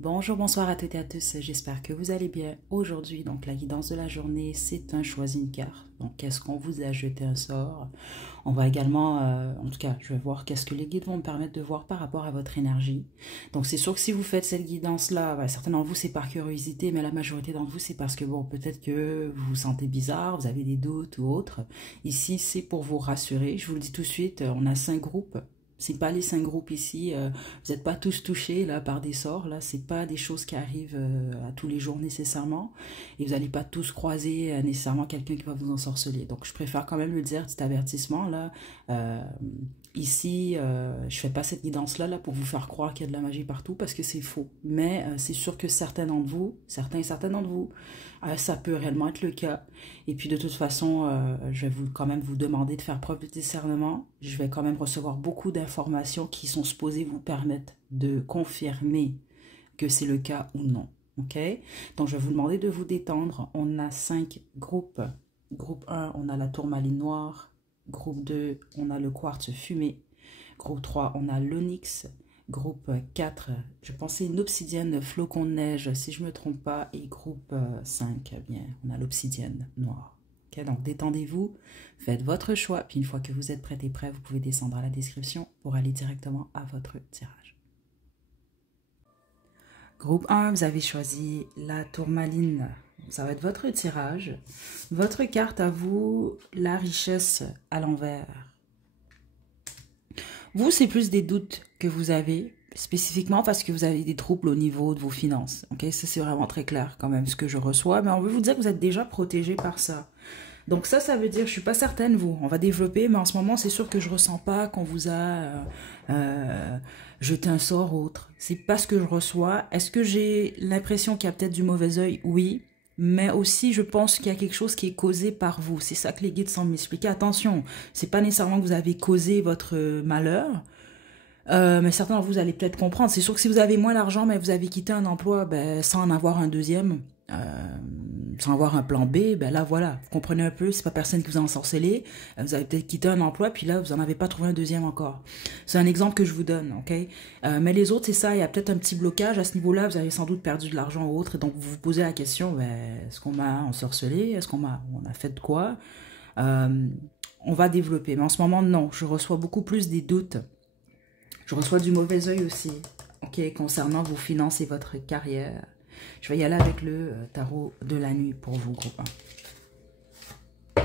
Bonjour, bonsoir à toutes et à tous, j'espère que vous allez bien. Aujourd'hui, donc la guidance de la journée, c'est un choisi une carte. Donc, est-ce qu'on vous a jeté un sort? On va également, en tout cas, je vais voir qu'est-ce que les guides vont me permettre de voir par rapport à votre énergie. Donc, c'est sûr que si vous faites cette guidance-là, certains d'entre vous, c'est par curiosité, mais la majorité d'entre vous, c'est parce que, bon, peut-être que vous vous sentez bizarre, vous avez des doutes ou autre. Ici, c'est pour vous rassurer. Je vous le dis tout de suite, on a 5 groupes. C'est pas les 5 groupes ici, vous n'êtes pas tous touchés là par des sorts, là, c'est pas des choses qui arrivent à tous les jours nécessairement, et vous n'allez pas tous croiser nécessairement quelqu'un qui va vous ensorceler. Donc je préfère quand même le dire, petit avertissement là. Ici, je fais pas cette guidance là pour vous faire croire qu'il y a de la magie partout parce que c'est faux. Mais c'est sûr que certains d'entre vous, certains et certaines d'entre vous, ça peut réellement être le cas. Et puis de toute façon, je vais quand même vous demander de faire preuve de discernement. Je vais quand même recevoir beaucoup d'informations qui sont supposées vous permettre de confirmer que c'est le cas ou non. Ok? Donc je vais vous demander de vous détendre. On a 5 groupes. Groupe 1, on a la tourmaline noire. Groupe 2, on a le quartz fumé. Groupe 3, on a l'onyx. Groupe 4, je pensais une obsidienne flocon de neige, si je ne me trompe pas. Et groupe 5, bien, on a l'obsidienne noire. Okay, donc détendez-vous, faites votre choix. Puis une fois que vous êtes prêt et prêt, vous pouvez descendre à la description pour aller directement à votre tirage. Groupe 1, vous avez choisi la tourmaline. Ça va être votre tirage. Votre carte à vous, la richesse à l'envers. Vous, c'est plus des doutes que vous avez, spécifiquement parce que vous avez des troubles au niveau de vos finances. Ok, ça c'est vraiment très clair quand même ce que je reçois. Mais on veut vous dire que vous êtes déjà protégé par ça. Donc ça veut dire, je suis pas certaine vous, on va développer, mais en ce moment c'est sûr que je ressens pas qu'on vous a jeté un sort autre. C'est pas ce que je reçois. Est-ce que j'ai l'impression qu'il y a peut-être du mauvais œil? Oui. Mais aussi, je pense qu'il y a quelque chose qui est causé par vous. C'est ça que les guides semblent m'expliquer. Attention, c'est pas nécessairement que vous avez causé votre malheur, mais certains d'entre vous allez peut-être comprendre. C'est sûr que si vous avez moins d'argent, mais vous avez quitté un emploi sans en avoir un deuxième, sans avoir un plan B, là voilà, vous comprenez un peu, c'est pas personne qui vous a ensorcelé, vous avez peut-être quitté un emploi, puis là, vous n'en avez pas trouvé un deuxième encore. C'est un exemple que je vous donne, ok? Mais les autres, c'est ça, il y a peut-être un petit blocage à ce niveau-là, vous avez sans doute perdu de l'argent ou autre, et donc vous vous posez la question, est-ce qu'on m'a ensorcelé? Est-ce qu'on a fait de quoi? On va développer, mais en ce moment, non, je reçois beaucoup plus des doutes. Je reçois du mauvais œil aussi, ok, concernant vos finances et votre carrière. Je vais y aller avec le tarot de la nuit pour vous, groupe 1.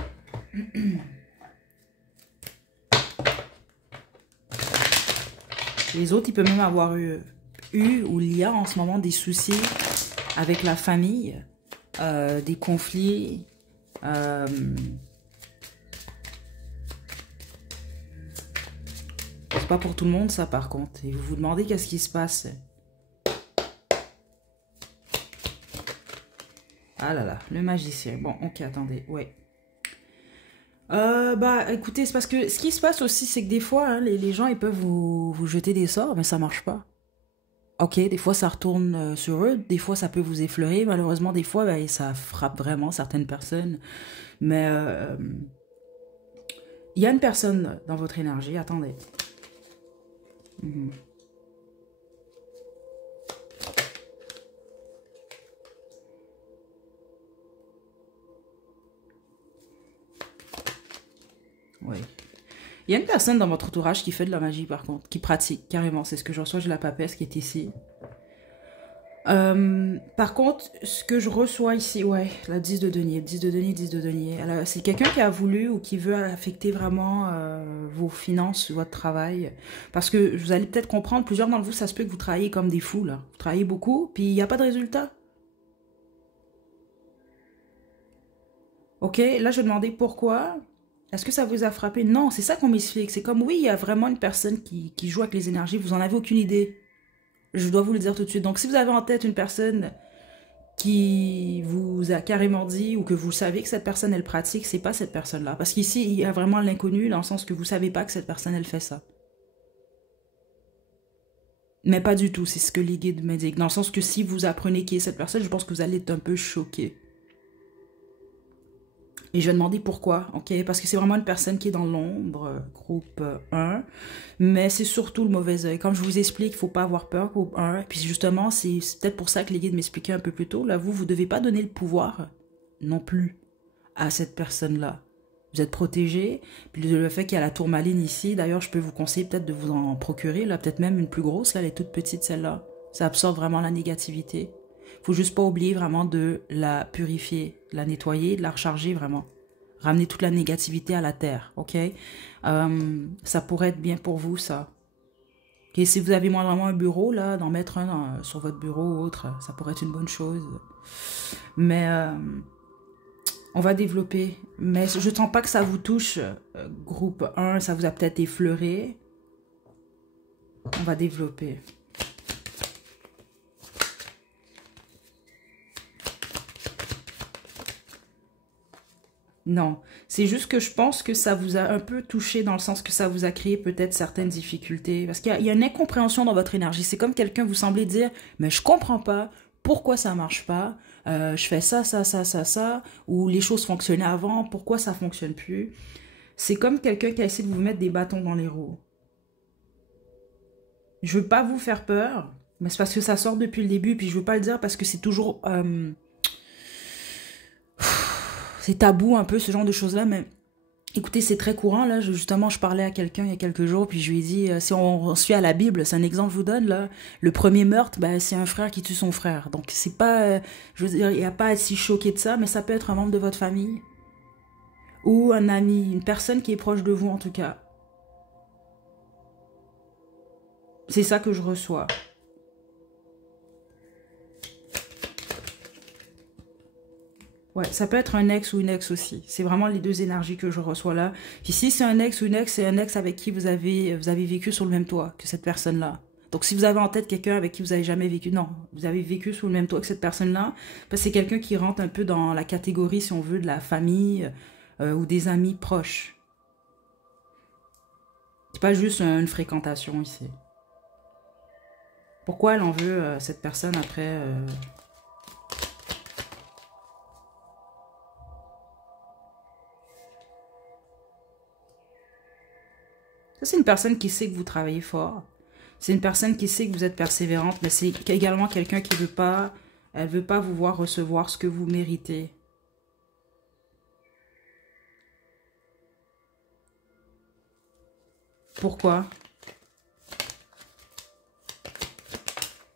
Les autres, ils peuvent même avoir eu ou il y a en ce moment des soucis avec la famille, des conflits, c'est pas pour tout le monde ça par contre. Et vous vous demandez qu'est-ce qui se passe. Ah là là, le magicien. Bon, ok, attendez, ouais. Écoutez, c'est parce que ce qui se passe aussi, c'est que des fois, hein, les gens, ils peuvent vous jeter des sorts, mais ça marche pas. Ok, des fois, ça retourne sur eux, des fois, ça peut vous effleurer. Malheureusement, des fois, ça frappe vraiment certaines personnes. Mais il y a une personne dans votre énergie, attendez. Oui. Il y a une personne dans votre entourage qui fait de la magie, par contre, qui pratique, carrément. C'est ce que je reçois, j'ai la papesse qui est ici. Par contre, ce que je reçois ici, ouais, la 10 de denier, 10 de denier, 10 de denier. C'est quelqu'un qui a voulu ou qui veut affecter vraiment vos finances, votre travail. Parce que vous allez peut-être comprendre, plusieurs d'entre vous, ça se peut que vous travaillez comme des fous, là. Vous travaillez beaucoup, puis il n'y a pas de résultat. Ok, là, je demandais pourquoi. Est-ce que ça vous a frappé? Non, c'est ça qu'on m'explique. C'est comme, oui, il y a vraiment une personne qui joue avec les énergies. Vous en avez aucune idée. Je dois vous le dire tout de suite. Donc, si vous avez en tête une personne qui vous a carrément dit ou que vous savez que cette personne, elle pratique, c'est pas cette personne-là. Parce qu'ici, il y a vraiment l'inconnu dans le sens que vous savez pas que cette personne, elle fait ça. Mais pas du tout, c'est ce que les guides m'indiquent. Dans le sens que si vous apprenez qui est cette personne, je pense que vous allez être un peu choqué. Et je vais demander pourquoi, ok? Parce que c'est vraiment une personne qui est dans l'ombre, groupe 1. Mais c'est surtout le mauvais œil. Comme je vous explique, il ne faut pas avoir peur, groupe 1. Puis justement, c'est peut-être pour ça que les guides m'expliquaient un peu plus tôt. Là, vous ne devez pas donner le pouvoir non plus à cette personne-là. Vous êtes protégé. Puis le fait qu'il y a la tourmaline ici, d'ailleurs, je peux vous conseiller peut-être de vous en procurer. Là, peut-être même une plus grosse. Là, elle est toute petite, celle-là. Ça absorbe vraiment la négativité. Faut juste pas oublier vraiment de la purifier, de la nettoyer, de la recharger vraiment. Ramener toute la négativité à la terre, ok? Ça pourrait être bien pour vous, ça. Et si vous avez moindrement un bureau, là, d'en mettre un sur votre bureau ou autre, ça pourrait être une bonne chose. Mais on va développer. Mais je ne sens pas que ça vous touche. Groupe 1, ça vous a peut-être effleuré. On va développer. Non, c'est juste que je pense que ça vous a un peu touché dans le sens que ça vous a créé peut-être certaines difficultés. Parce qu'il y a une incompréhension dans votre énergie. C'est comme quelqu'un vous semblez dire, mais je comprends pas pourquoi ça marche pas. Je fais ça, ça, ou les choses fonctionnaient avant, pourquoi ça fonctionne plus. C'est comme quelqu'un qui a essayé de vous mettre des bâtons dans les roues. Je veux pas vous faire peur, mais c'est parce que ça sort depuis le début, puis je veux pas le dire parce que c'est toujours... c'est tabou un peu ce genre de choses-là, mais écoutez, c'est très courant. Là, justement, je parlais à quelqu'un il y a quelques jours, puis je lui ai dit, si on suit à la Bible, c'est un exemple que je vous donne, là, le premier meurtre, ben, c'est un frère qui tue son frère. Donc, c'est pas, je veux dire, il n'y a pas à être si choqué de ça, mais ça peut être un membre de votre famille, ou un ami, une personne qui est proche de vous en tout cas. C'est ça que je reçois. Ouais, ça peut être un ex ou une ex aussi. C'est vraiment les deux énergies que je reçois là. Ici, c'est un ex ou une ex, c'est un ex avec qui vous avez vécu sur le même toit que cette personne-là. Donc, si vous avez en tête quelqu'un avec qui vous avez jamais vécu, non, vous avez vécu sous le même toit que cette personne-là, parce que c'est quelqu'un qui rentre un peu dans la catégorie, si on veut, de la famille ou des amis proches. C'est pas juste une fréquentation ici. Pourquoi elle en veut, cette personne, après... Ça, c'est une personne qui sait que vous travaillez fort. C'est une personne qui sait que vous êtes persévérante, mais c'est également quelqu'un qui veut pas... Elle veut pas vous voir recevoir ce que vous méritez. Pourquoi?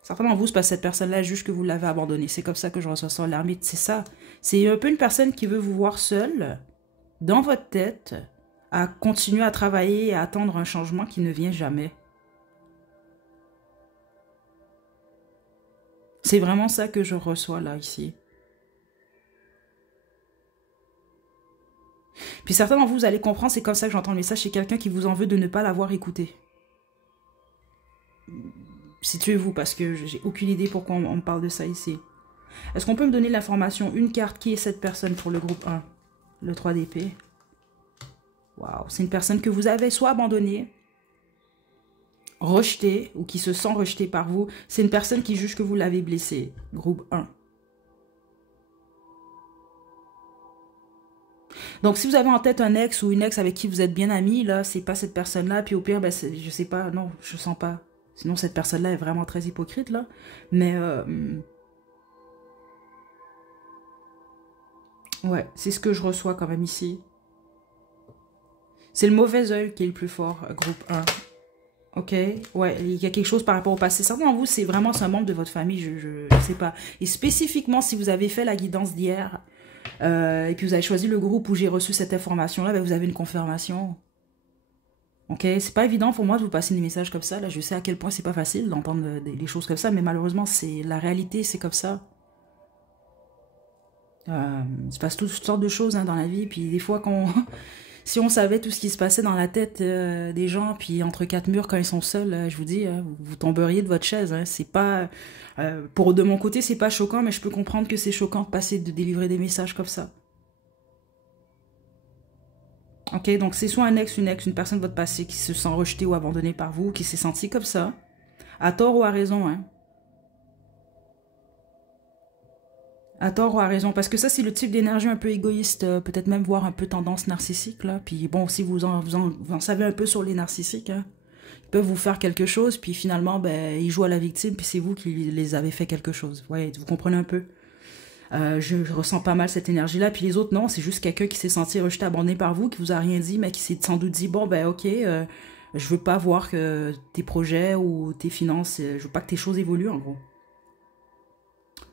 Certainement vous, c'est parce que cette personne-là juge que vous l'avez abandonné. C'est comme ça que je reçois ça, l'ermite, c'est ça. C'est un peu une personne qui veut vous voir seul, dans votre tête, à continuer à travailler et à attendre un changement qui ne vient jamais. C'est vraiment ça que je reçois là, ici. Puis certains d'entre vous, vous allez comprendre, c'est comme ça que j'entends le message, c'est quelqu'un qui vous en veut de ne pas l'avoir écouté. Situez-vous, parce que j'ai aucune idée pourquoi on me parle de ça ici. Est-ce qu'on peut me donner l'information, une carte, qui est cette personne pour le groupe 1? Le 3 d'épée. Waouh, c'est une personne que vous avez soit abandonnée, rejetée, ou qui se sent rejetée par vous. C'est une personne qui juge que vous l'avez blessée. Groupe 1. Donc, si vous avez en tête un ex ou une ex avec qui vous êtes bien amis, là, c'est pas cette personne-là. Puis au pire, ben, je sais pas, non, je sens pas. Sinon, cette personne-là est vraiment très hypocrite, là. Mais, ouais, c'est ce que je reçois quand même ici. C'est le mauvais œil qui est le plus fort, groupe 1. Ok, ouais, il y a quelque chose par rapport au passé. Certains d'entre vous, c'est vraiment un membre de votre famille, je sais pas. Et spécifiquement, si vous avez fait la guidance d'hier, et puis vous avez choisi le groupe où j'ai reçu cette information-là, ben vous avez une confirmation. Ok, c'est pas évident pour moi de vous passer des messages comme ça. Là, je sais à quel point c'est pas facile d'entendre des choses comme ça, mais malheureusement, c'est la réalité, c'est comme ça. Il se passe toutes sortes de choses hein, dans la vie, puis des fois qu'on... Si on savait tout ce qui se passait dans la tête des gens, puis entre quatre murs quand ils sont seuls, je vous dis, vous tomberiez de votre chaise. Hein. C'est pas, de mon côté, c'est pas choquant, mais je peux comprendre que c'est choquant de passer de délivrer des messages comme ça. Ok, donc c'est soit un ex, une personne de votre passé qui se sent rejetée ou abandonnée par vous, qui s'est senti comme ça, à tort ou à raison. Hein. À tort ou à raison, parce que ça, c'est le type d'énergie un peu égoïste, peut-être même voire un peu tendance narcissique, là. Puis bon, si vous en savez un peu sur les narcissiques, hein, ils peuvent vous faire quelque chose, puis finalement, ben, ils jouent à la victime, puis c'est vous qui les avez fait quelque chose. Ouais, vous comprenez un peu? Je ressens pas mal cette énergie-là, puis les autres, non, c'est juste quelqu'un qui s'est senti rejeté, abandonné par vous, qui vous a rien dit, mais qui s'est sans doute dit, bon, ben, ok, je veux pas voir que tes projets ou tes finances, je veux pas que tes choses évoluent, en gros.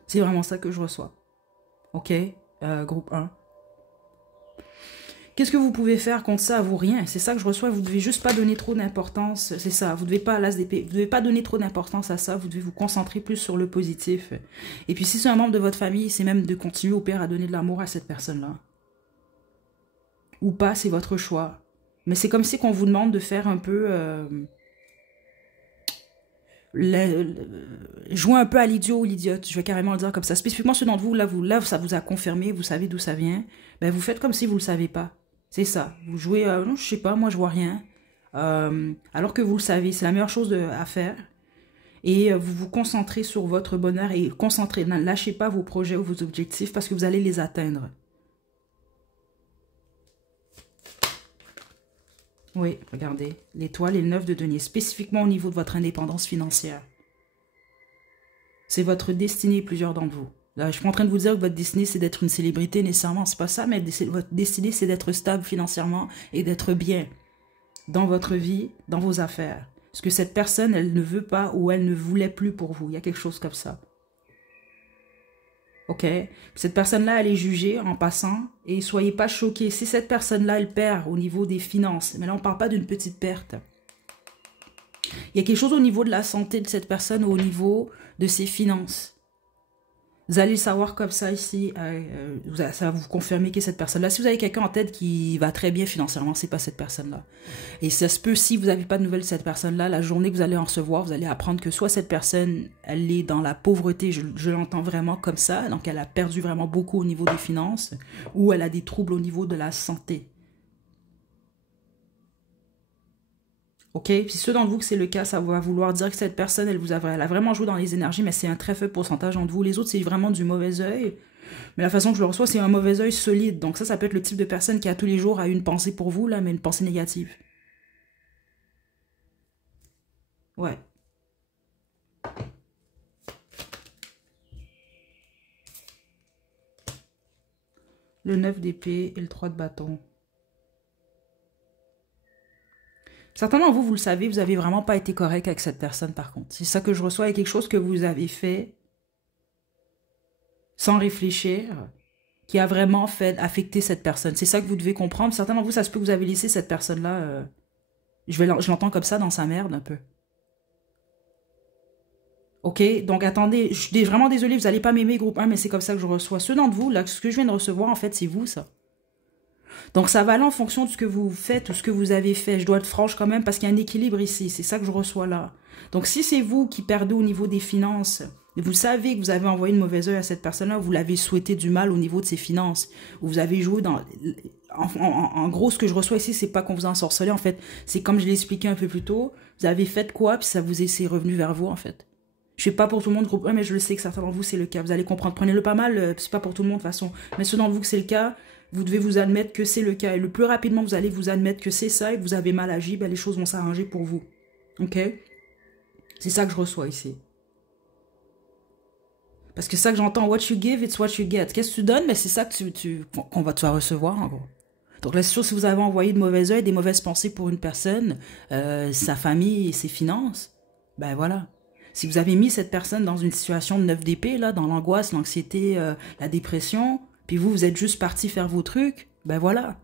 C'est vraiment ça que je reçois. Ok, groupe 1. Qu'est-ce que vous pouvez faire contre ça? Vous, rien. C'est ça que je reçois. Vous devez juste pas donner trop d'importance. C'est ça. Vous devez pas, l'as d'épée, vous devez pas donner trop d'importance à ça. Vous devez vous concentrer plus sur le positif. Et puis si c'est un membre de votre famille, c'est même de continuer au pire à donner de l'amour à cette personne-là. Ou pas, c'est votre choix. Mais c'est comme si qu'on vous demande de faire un peu... jouer un peu à l'idiot ou l'idiote. Je vais carrément le dire comme ça. Spécifiquement ceux d'entre vous, là, ça vous a confirmé, vous savez d'où ça vient. Ben, vous faites comme si vous le savez pas. C'est ça. Vous jouez, non, je sais pas, moi je vois rien. Alors que vous le savez, c'est la meilleure chose à faire. Et vous vous concentrez sur votre bonheur et concentrez, ne lâchez pas vos projets ou vos objectifs parce que vous allez les atteindre. Oui, regardez, l'étoile et le 9 de denier, spécifiquement au niveau de votre indépendance financière. C'est votre destinée, plusieurs d'entre vous. Là, je suis pas en train de vous dire que votre destinée, c'est d'être une célébrité nécessairement, c'est pas ça, mais votre destinée, c'est d'être stable financièrement et d'être bien dans votre vie, dans vos affaires. Ce que cette personne, elle ne veut pas ou elle ne voulait plus pour vous. Il y a quelque chose comme ça. Ok? Cette personne-là, elle est jugée en passant et soyez pas choqués. Si cette personne-là, elle perd au niveau des finances, mais là, on ne parle pas d'une petite perte. Il y a quelque chose au niveau de la santé de cette personne ou au niveau de ses finances. Vous allez le savoir comme ça ici, ça va vous confirmer qui est cette personne-là. Si vous avez quelqu'un en tête qui va très bien financièrement, c'est pas cette personne-là. Et ça se peut, si vous n'avez pas de nouvelles de cette personne-là, la journée que vous allez en recevoir, vous allez apprendre que soit cette personne, elle est dans la pauvreté, je l'entends vraiment comme ça, donc elle a perdu vraiment beaucoup au niveau des finances, ou elle a des troubles au niveau de la santé. Ok, puis ceux d'entre vous que c'est le cas, ça va vouloir dire que cette personne, elle a vraiment joué dans les énergies, mais c'est un très faible pourcentage entre vous. Les autres, c'est vraiment du mauvais œil. Mais la façon que je le reçois, c'est un mauvais œil solide. Donc ça peut être le type de personne qui a tous les jours a une pensée pour vous, là, mais une pensée négative. Ouais. Le 9 d'épée et le 3 de bâton. Certainement, vous le savez, vous n'avez vraiment pas été correct avec cette personne, par contre. C'est ça que je reçois, il y a quelque chose que vous avez fait sans réfléchir, qui a vraiment fait affecter cette personne. C'est ça que vous devez comprendre. Certainement, vous, ça se peut que vous avez laissé cette personne-là, je l'entends comme ça dans sa merde, un peu. Ok, donc attendez, je suis vraiment désolée, vous n'allez pas m'aimer, groupe 1, mais c'est comme ça que je reçois. Ceux d'entre vous, là, ce que je viens de recevoir, en fait, c'est vous, ça. Donc ça va aller en fonction de ce que vous faites ou ce que vous avez fait. Je dois être franche quand même parce qu'il y a un équilibre ici. C'est ça que je reçois là. Donc si c'est vous qui perdez au niveau des finances, et vous savez que vous avez envoyé une mauvaise œil à cette personne-là, vous l'avez souhaité du mal au niveau de ses finances, ou vous avez joué dans... En gros, ce que je reçois ici, c'est pas qu'on vous a ensorcelé, en fait. C'est comme je l'ai expliqué un peu plus tôt, vous avez fait quoi, puis ça vous est revenu vers vous, en fait. Je sais pas pour tout le monde, groupe 1, mais je le sais que certains d'entre vous, c'est le cas. Vous allez comprendre. Prenez-le pas mal, c'est pas pour tout le monde, de toute façon. Mais ceux d'entre vous que c'est le cas, vous devez vous admettre que c'est le cas. Et le plus rapidement vous allez vous admettre que c'est ça et que vous avez mal agi, ben les choses vont s'arranger pour vous. Ok? C'est ça que je reçois ici. Parce que ça que j'entends, what you give, it's what you get. Qu'est-ce que tu donnes? Mais c'est ça que tu vas recevoir, en gros. Donc là, c'est sûr, si vous avez envoyé de mauvais œil, des mauvaises pensées pour une personne, sa famille et ses finances, ben voilà. Si vous avez mis cette personne dans une situation de 9 d'épée, là, dans l'angoisse, l'anxiété, la dépression, puis vous êtes juste parti faire vos trucs, ben voilà.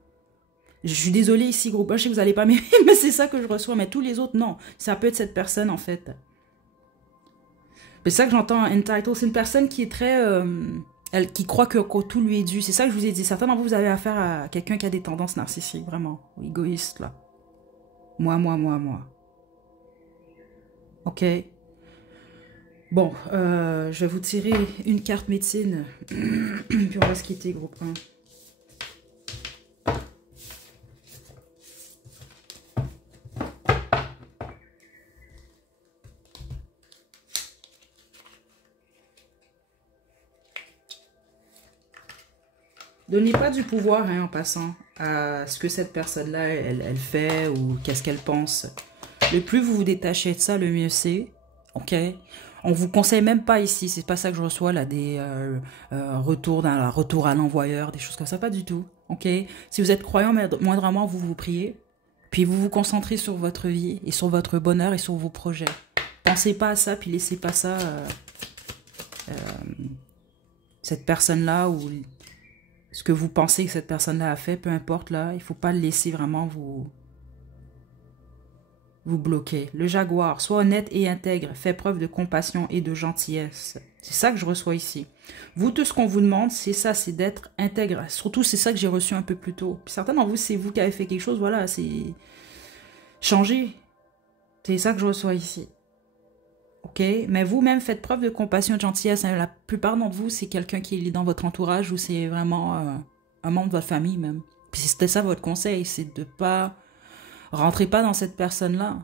Je suis désolée ici, groupe 1, je sais que vous n'allez pas m'aimer, mais c'est ça que je reçois. Mais tous les autres, non. Ça peut être cette personne, en fait. C'est ça que j'entends, entitled. C'est une personne qui est très... qui croit que tout lui est dû. C'est ça que je vous ai dit. Certains d'entre vous, vous avez affaire à quelqu'un qui a des tendances narcissiques, vraiment. Égoïste, là. Moi. Ok. Bon, je vais vous tirer une carte médecine. Puis on va se quitter, groupe 1. Donnez pas du pouvoir, hein, en passant, à ce que cette personne-là, elle fait ou qu'est-ce qu'elle pense. Le plus vous vous détachez de ça, le mieux c'est. Ok? On vous conseille même pas ici, c'est pas ça que je reçois là, des retours à l'envoyeur, des choses comme ça, pas du tout. Ok? Si vous êtes croyant, moindrement, vous priez, puis vous vous concentrez sur votre vie et sur votre bonheur et sur vos projets. Pensez pas à ça, puis laissez pas ça, cette personne-là ou ce que vous pensez que cette personne-là a fait, peu importe là, il faut pas le laisser vraiment vous bloquer. Le jaguar, sois honnête et intègre, fais preuve de compassion et de gentillesse. C'est ça que je reçois ici. Vous, tout ce qu'on vous demande, c'est ça, c'est d'être intègre. Surtout, c'est ça que j'ai reçu un peu plus tôt. Puis certains d'entre vous, c'est vous qui avez fait quelque chose, voilà, c'est changer. C'est ça que je reçois ici. Ok? Mais vous-même, faites preuve de compassion et de gentillesse. La plupart d'entre vous, c'est quelqu'un qui est dans votre entourage ou c'est vraiment un membre de votre famille même. Puis c'était ça votre conseil, c'est de pas... Rentrez pas dans cette personne-là.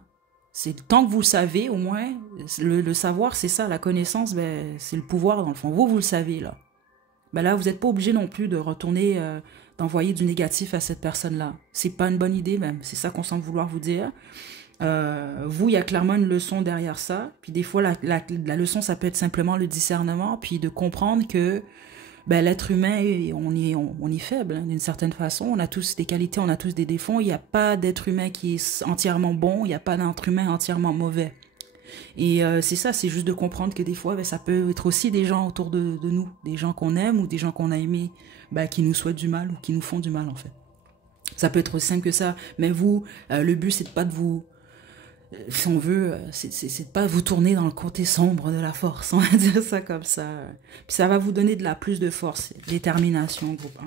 C'est tant que vous le savez, au moins, le savoir, c'est ça, la connaissance, ben, c'est le pouvoir dans le fond. Vous le savez, là. Ben là, vous n'êtes pas obligé non plus de retourner, d'envoyer du négatif à cette personne-là. C'est pas une bonne idée même, c'est ça qu'on semble vouloir vous dire. Vous, il y a clairement une leçon derrière ça. Puis des fois, la leçon, ça peut être simplement le discernement, puis de comprendre que ben, l'être humain, on est faible, hein, d'une certaine façon. On a tous des qualités, on a tous des défauts. Il n'y a pas d'être humain qui est entièrement bon, il n'y a pas d'être humain entièrement mauvais. Et c'est ça, c'est juste de comprendre que des fois, ben, ça peut être aussi des gens autour de nous, des gens qu'on aime ou des gens qu'on a aimés, ben, qui nous souhaitent du mal ou qui nous font du mal, en fait. Ça peut être aussi simple que ça. Mais vous, le but, c'est de pas de vous... Si on veut, c'est de pas vous tourner dans le côté sombre de la force, on va dire ça comme ça. Puis ça va vous donner plus de force, détermination, groupe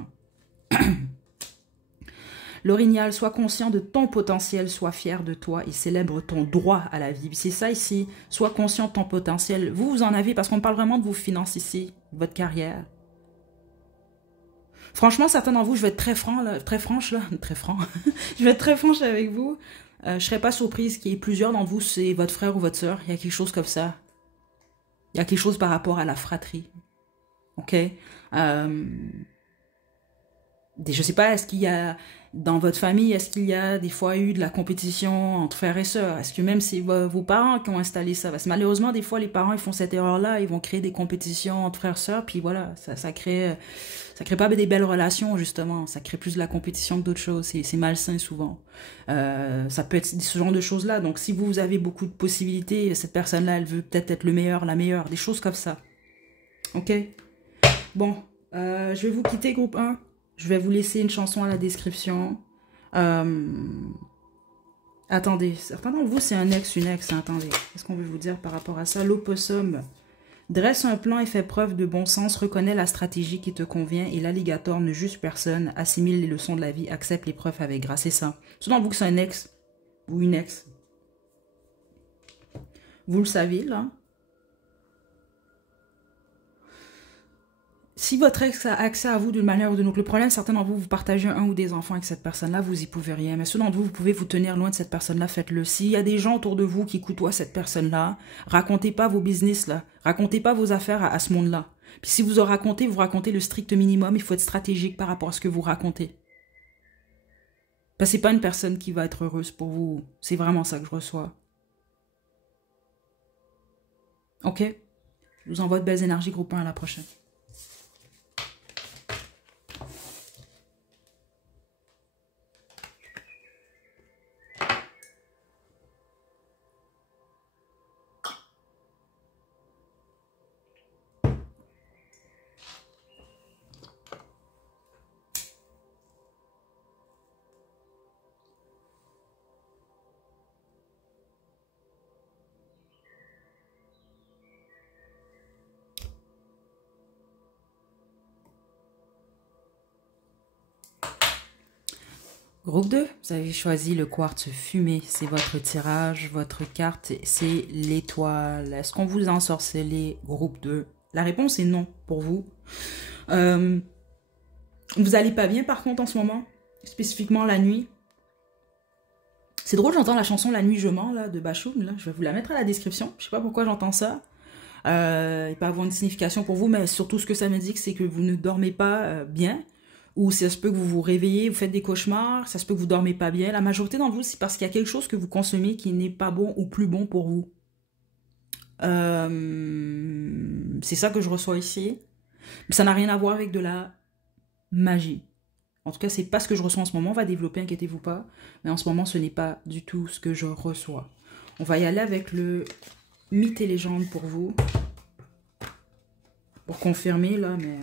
1. L'orignal, sois conscient de ton potentiel, sois fier de toi et célèbre ton droit à la vie. C'est ça ici, sois conscient de ton potentiel. Vous en avez, parce qu'on parle vraiment de vos finances ici, votre carrière. Franchement, certains d'entre vous, je vais être très franche là, je vais être très franche avec vous. Je serais pas surprise qu'il y ait plusieurs d'entre vous, c'est votre frère ou votre sœur. Il y a quelque chose comme ça. Il y a quelque chose par rapport à la fratrie. Ok? Je sais pas, est-ce qu'il y a, dans votre famille, est-ce qu'il y a des fois eu de la compétition entre frères et sœurs? Est-ce que même c'est vos parents qui ont installé ça? Parce que malheureusement, des fois, les parents, ils font cette erreur-là, ils vont créer des compétitions entre frères et sœurs, puis voilà, ça crée pas des belles relations, justement. Ça crée plus de la compétition que d'autres choses. C'est malsain, souvent. Ça peut être ce genre de choses-là. Donc, si vous avez beaucoup de possibilités, cette personne-là, elle veut peut-être être le meilleur, la meilleure. Des choses comme ça. OK? Bon, je vais vous quitter, groupe 1. Je vais vous laisser une chanson à la description. Attendez, certains d'entre vous, c'est un ex, une ex. Attendez, qu'est-ce qu'on veut vous dire par rapport à ça? L'opossum. Dresse un plan et fais preuve de bon sens, reconnais la stratégie qui te convient et l'alligator ne juge personne, assimile les leçons de la vie, accepte l'épreuve avec grâce. C'est ça. Ceux d'entre vous que c'est un ex ou une ex, vous le savez, là. Si votre ex a accès à vous d'une manière ou d'une autre, le problème, certains d'entre vous, vous partagez un ou des enfants avec cette personne-là, vous y pouvez rien. Mais ceux d'entre vous, vous pouvez vous tenir loin de cette personne-là, faites-le. S'il y a des gens autour de vous qui côtoient cette personne-là, racontez pas vos business, là. Racontez pas vos affaires à ce monde-là. Puis si vous en racontez, vous racontez le strict minimum. Il faut être stratégique par rapport à ce que vous racontez. Parce que c'est pas une personne qui va être heureuse pour vous. C'est vraiment ça que je reçois. OK? Je vous envoie de belles énergies, groupe 1, à la prochaine. Groupe 2, vous avez choisi le quartz fumé. C'est votre tirage, votre carte, c'est l'étoile. Est-ce qu'on vous a ensorcelé, groupe 2? La réponse est non pour vous. Vous allez pas bien par contre en ce moment, spécifiquement la nuit. C'est drôle, j'entends la chanson La nuit je mens là, de Bachoum. Là. Je vais vous la mettre à la description. Je sais pas pourquoi j'entends ça. Il peut avoir une signification pour vous, mais surtout ce que ça me dit, c'est que vous ne dormez pas bien. ou ça se peut que vous vous réveillez, vous faites des cauchemars, ça se peut que vous dormez pas bien. La majorité d'entre vous, c'est parce qu'il y a quelque chose que vous consommez qui n'est pas bon ou plus bon pour vous. C'est ça que je reçois ici. Mais ça n'a rien à voir avec de la magie. En tout cas, c'est pas ce que je reçois en ce moment. On va développer, inquiétez-vous pas. Mais en ce moment, ce n'est pas du tout ce que je reçois. On va y aller avec le mythe et légende pour vous. Pour confirmer, là, mais...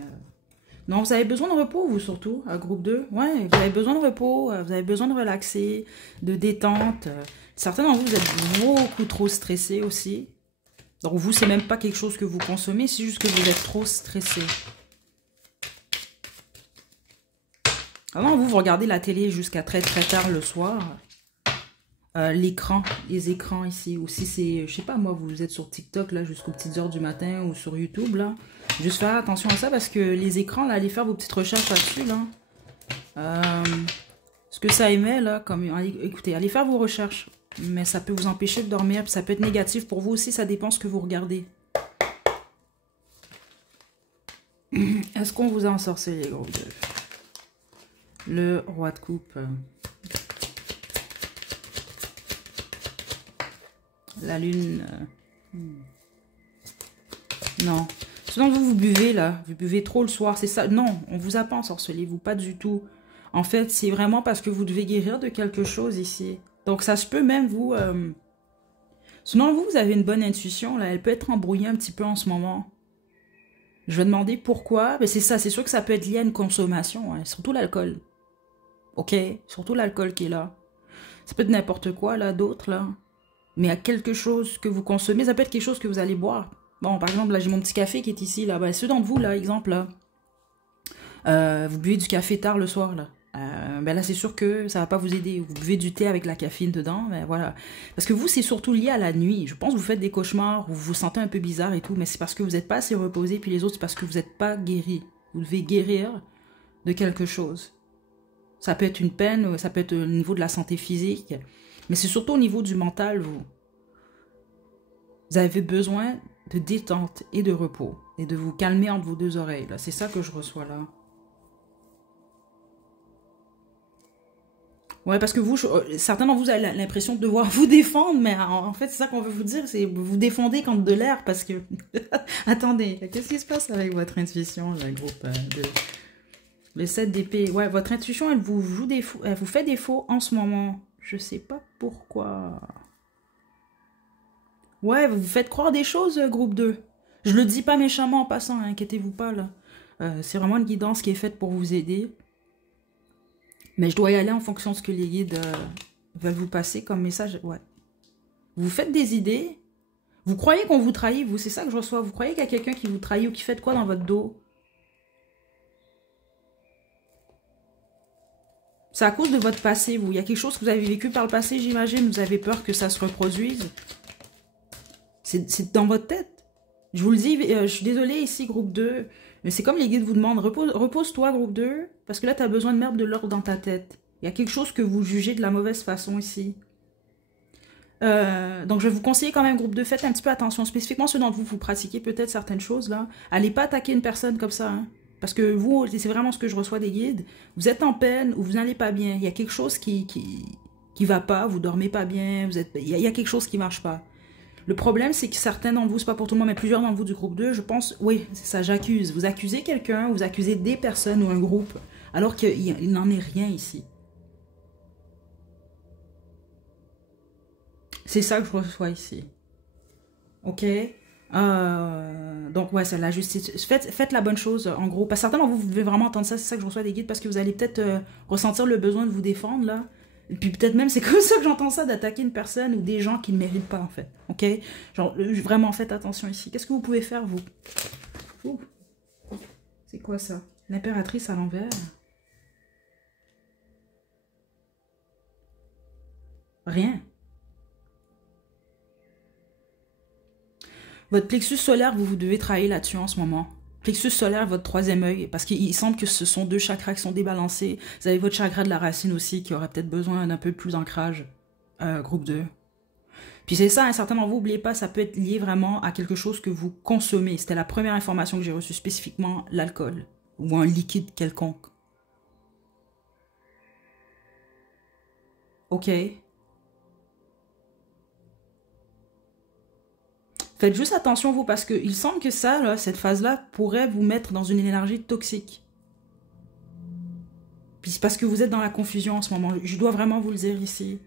Non, vous avez besoin de repos, vous, surtout, à groupe 2. Ouais, vous avez besoin de repos, vous avez besoin de relaxer, de détente. Certains d'entre vous, vous êtes beaucoup trop stressés aussi. Donc, vous, c'est même pas quelque chose que vous consommez, c'est juste que vous êtes trop stressé. Avant, vous regardez la télé jusqu'à très très tard le soir. L'écran, les écrans ici. Ou si c'est, je sais pas moi, vous êtes sur TikTok là jusqu'aux petites heures du matin ou sur YouTube là. Juste faire attention à ça parce que les écrans là, allez faire vos petites recherches là-dessus là. Ce que ça émet là, comme, écoutez, allez faire vos recherches. Mais ça peut vous empêcher de dormir, puis ça peut être négatif pour vous aussi, ça dépend ce que vous regardez. Est-ce qu'on vous a ensorcelé, gros? Le roi de coupe. La lune. Non. Sinon, vous buvez là. Vous buvez trop le soir. C'est ça. Non, on vous a pas ensorcelé. Vous, pas du tout. En fait, c'est vraiment parce que vous devez guérir de quelque chose ici. Donc, ça se peut même vous... Sinon, vous avez une bonne intuition. Là. Elle peut être embrouillée un petit peu en ce moment. Je vais demander pourquoi. Mais c'est ça. C'est sûr que ça peut être lié à une consommation. Hein. Surtout l'alcool. Ok? Surtout l'alcool qui est là. Ça peut être n'importe quoi, là, d'autres, là. Mais à quelque chose que vous consommez, ça peut être quelque chose que vous allez boire. Bon, par exemple, là, j'ai mon petit café qui est ici, là. Ben, ceux d'entre vous, là, exemple, là. Vous buvez du café tard le soir, là. Ben là, c'est sûr que ça va pas vous aider. Vous buvez du thé avec la caféine dedans, ben voilà. Parce que vous, c'est surtout lié à la nuit. Je pense que vous faites des cauchemars, vous vous sentez un peu bizarre et tout, mais c'est parce que vous n'êtes pas assez reposé, puis les autres, c'est parce que vous n'êtes pas guéri. Vous devez guérir de quelque chose. Ça peut être une peine, ça peut être au niveau de la santé physique, mais c'est surtout au niveau du mental, vous. Vous avez besoin de détente et de repos, et de vous calmer entre vos deux oreilles. C'est ça que je reçois là. Ouais, parce que vous, certains d'entre vous avez l'impression de devoir vous défendre, mais en fait, c'est ça qu'on veut vous dire, c'est vous défendez contre de l'air, parce que... Attendez, qu'est-ce qui se passe avec votre intuition, le groupe de... Le 7 d'épée. Ouais, votre intuition, elle vous joue des faux, elle vous fait défaut en ce moment. Je sais pas pourquoi. Ouais, vous vous faites croire des choses, groupe 2. Je le dis pas méchamment en passant, hein, inquiétez-vous pas, là. C'est vraiment une guidance qui est faite pour vous aider. Mais je dois y aller en fonction de ce que les guides veulent vous passer comme message. Ouais. Vous faites des idées. Vous croyez qu'on vous trahit, vous. C'est ça que je reçois. Vous croyez qu'il y a quelqu'un qui vous trahit ou qui fait quoi dans votre dos? C'est à cause de votre passé, vous. Il y a quelque chose que vous avez vécu par le passé, j'imagine. Vous avez peur que ça se reproduise. C'est dans votre tête. Je vous le dis, je suis désolée ici, groupe 2. Mais c'est comme les guides vous demandent, repose-toi, groupe 2. Parce que là, tu as besoin de mettre de l'ordre dans ta tête. Il y a quelque chose que vous jugez de la mauvaise façon ici. Donc, je vais vous conseiller quand même, groupe 2, faites un petit peu attention. Spécifiquement, ceux d'entre vous, vous pratiquez peut-être certaines choses, là. Allez pas attaquer une personne comme ça, hein. Parce que vous, c'est vraiment ce que je reçois des guides. Vous êtes en peine ou vous n'allez pas bien. Il y a quelque chose qui va pas, vous dormez pas bien, il y a quelque chose qui marche pas. Le problème, c'est que certains d'entre vous, c'est pas pour tout le monde, mais plusieurs d'entre vous du groupe 2, je pense, oui, c'est ça, j'accuse. Vous accusez quelqu'un, vous accusez des personnes ou un groupe, alors qu'il n'en est rien ici. C'est ça que je reçois ici. Ok? Donc, ouais, c'est la justice. Faites la bonne chose, en gros. Parce que certains d'entre vous, vous devez vraiment entendre ça, c'est ça que je reçois des guides, parce que vous allez peut-être ressentir le besoin de vous défendre, là. Et puis peut-être même, c'est comme ça que j'entends ça, d'attaquer une personne ou des gens qui ne méritent pas, en fait. Ok? Genre, vraiment, faites attention ici. Qu'est-ce que vous pouvez faire, vous? C'est quoi, ça? L'impératrice à l'envers. Rien. Votre plexus solaire, vous devez travailler là-dessus en ce moment. Plexus solaire, votre troisième œil, parce qu'il semble que ce sont deux chakras qui sont débalancés. Vous avez votre chakra de la racine aussi, qui aurait peut-être besoin d'un peu plus d'ancrage. Groupe 2. Puis c'est ça, certainement, vous n'oubliez pas, ça peut être lié vraiment à quelque chose que vous consommez. C'était la première information que j'ai reçue, spécifiquement l'alcool, ou un liquide quelconque. Ok. Faites juste attention, vous, parce qu'il semble que ça, là, cette phase-là, pourrait vous mettre dans une énergie toxique. Puis c'est parce que vous êtes dans la confusion en ce moment. Je dois vraiment vous le dire ici.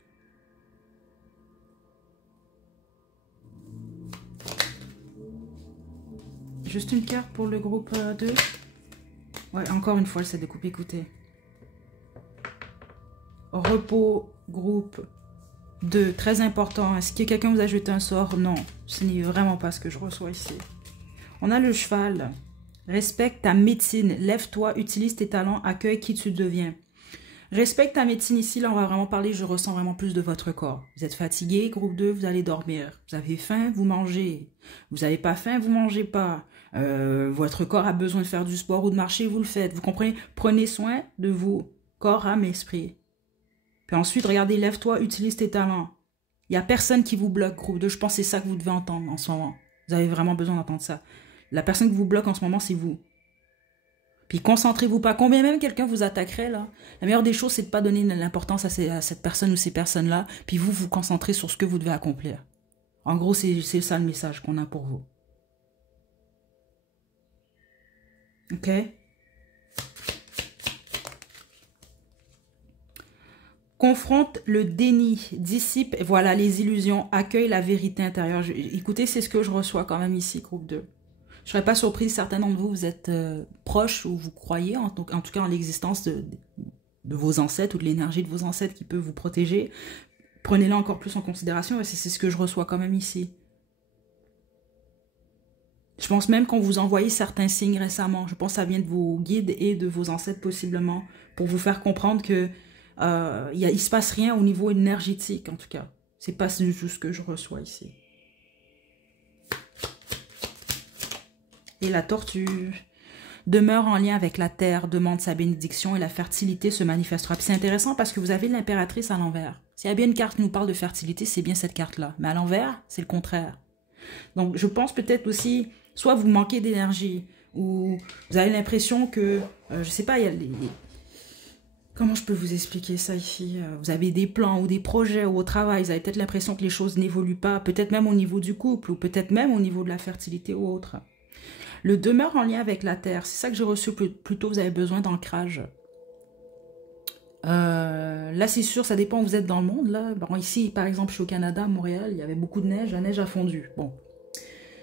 Juste une carte pour le groupe 2. Ouais, encore une fois, le set de coupe, écoutez. Repos, groupe 2, très important. Est-ce que quelqu'un vous a jeté un sort? Non, ce n'est vraiment pas ce que je reçois ici. On a le cheval. Respecte ta médecine. Lève-toi, utilise tes talents, accueille qui tu deviens. Respecte ta médecine ici. Là, on va vraiment parler, je ressens vraiment plus de votre corps. Vous êtes fatigué, groupe 2, vous allez dormir. Vous avez faim, vous mangez. Vous n'avez pas faim, vous mangez pas. Votre corps a besoin de faire du sport ou de marcher, vous le faites. Vous comprenez? Prenez soin de vous, corps, âme, esprit. Puis ensuite, regardez, lève-toi, utilise tes talents. Il n'y a personne qui vous bloque, groupe 2. Je pense que c'est ça que vous devez entendre en ce moment. Vous avez vraiment besoin d'entendre ça. La personne qui vous bloque en ce moment, c'est vous. Puis concentrez-vous pas. Combien même quelqu'un vous attaquerait, là, la meilleure des choses, c'est de ne pas donner l'importance à cette personne ou ces personnes-là. Puis vous vous concentrez sur ce que vous devez accomplir. En gros, c'est ça le message qu'on a pour vous. Ok? Confronte le déni, dissipe, voilà, les illusions, accueille la vérité intérieure. Écoutez, c'est ce que je reçois quand même ici, groupe 2. Je ne serais pas surprise, certains d'entre vous, vous êtes proches ou vous croyez, en tout cas en l'existence de vos ancêtres ou de l'énergie de vos ancêtres qui peut vous protéger. Prenez-la encore plus en considération et c'est ce que je reçois quand même ici. Je pense même qu'on vous envoyait certains signes récemment. Je pense que ça vient de vos guides et de vos ancêtres possiblement pour vous faire comprendre que il se passe rien au niveau énergétique en tout cas. C'est pas du tout ce que je reçois ici. Et la tortue demeure en lien avec la terre, demande sa bénédiction et la fertilité se manifestera. C'est intéressant parce que vous avez l'impératrice à l'envers. S'il y a bien une carte qui nous parle de fertilité, c'est bien cette carte-là. Mais à l'envers, c'est le contraire. Donc je pense peut-être aussi, soit vous manquez d'énergie, ou vous avez l'impression que, je sais pas, il y a comment je peux vous expliquer ça ici? Vous avez des plans ou des projets ou au travail, vous avez peut-être l'impression que les choses n'évoluent pas, peut-être même au niveau du couple, ou peut-être même au niveau de la fertilité ou autre. Le demeure en lien avec la terre, c'est ça que j'ai reçu plutôt, vous avez besoin d'ancrage. Là, c'est sûr, ça dépend où vous êtes dans le monde. Là. Bon, ici, par exemple, je suis au Canada, à Montréal, il y avait beaucoup de neige, la neige a fondu. Bon,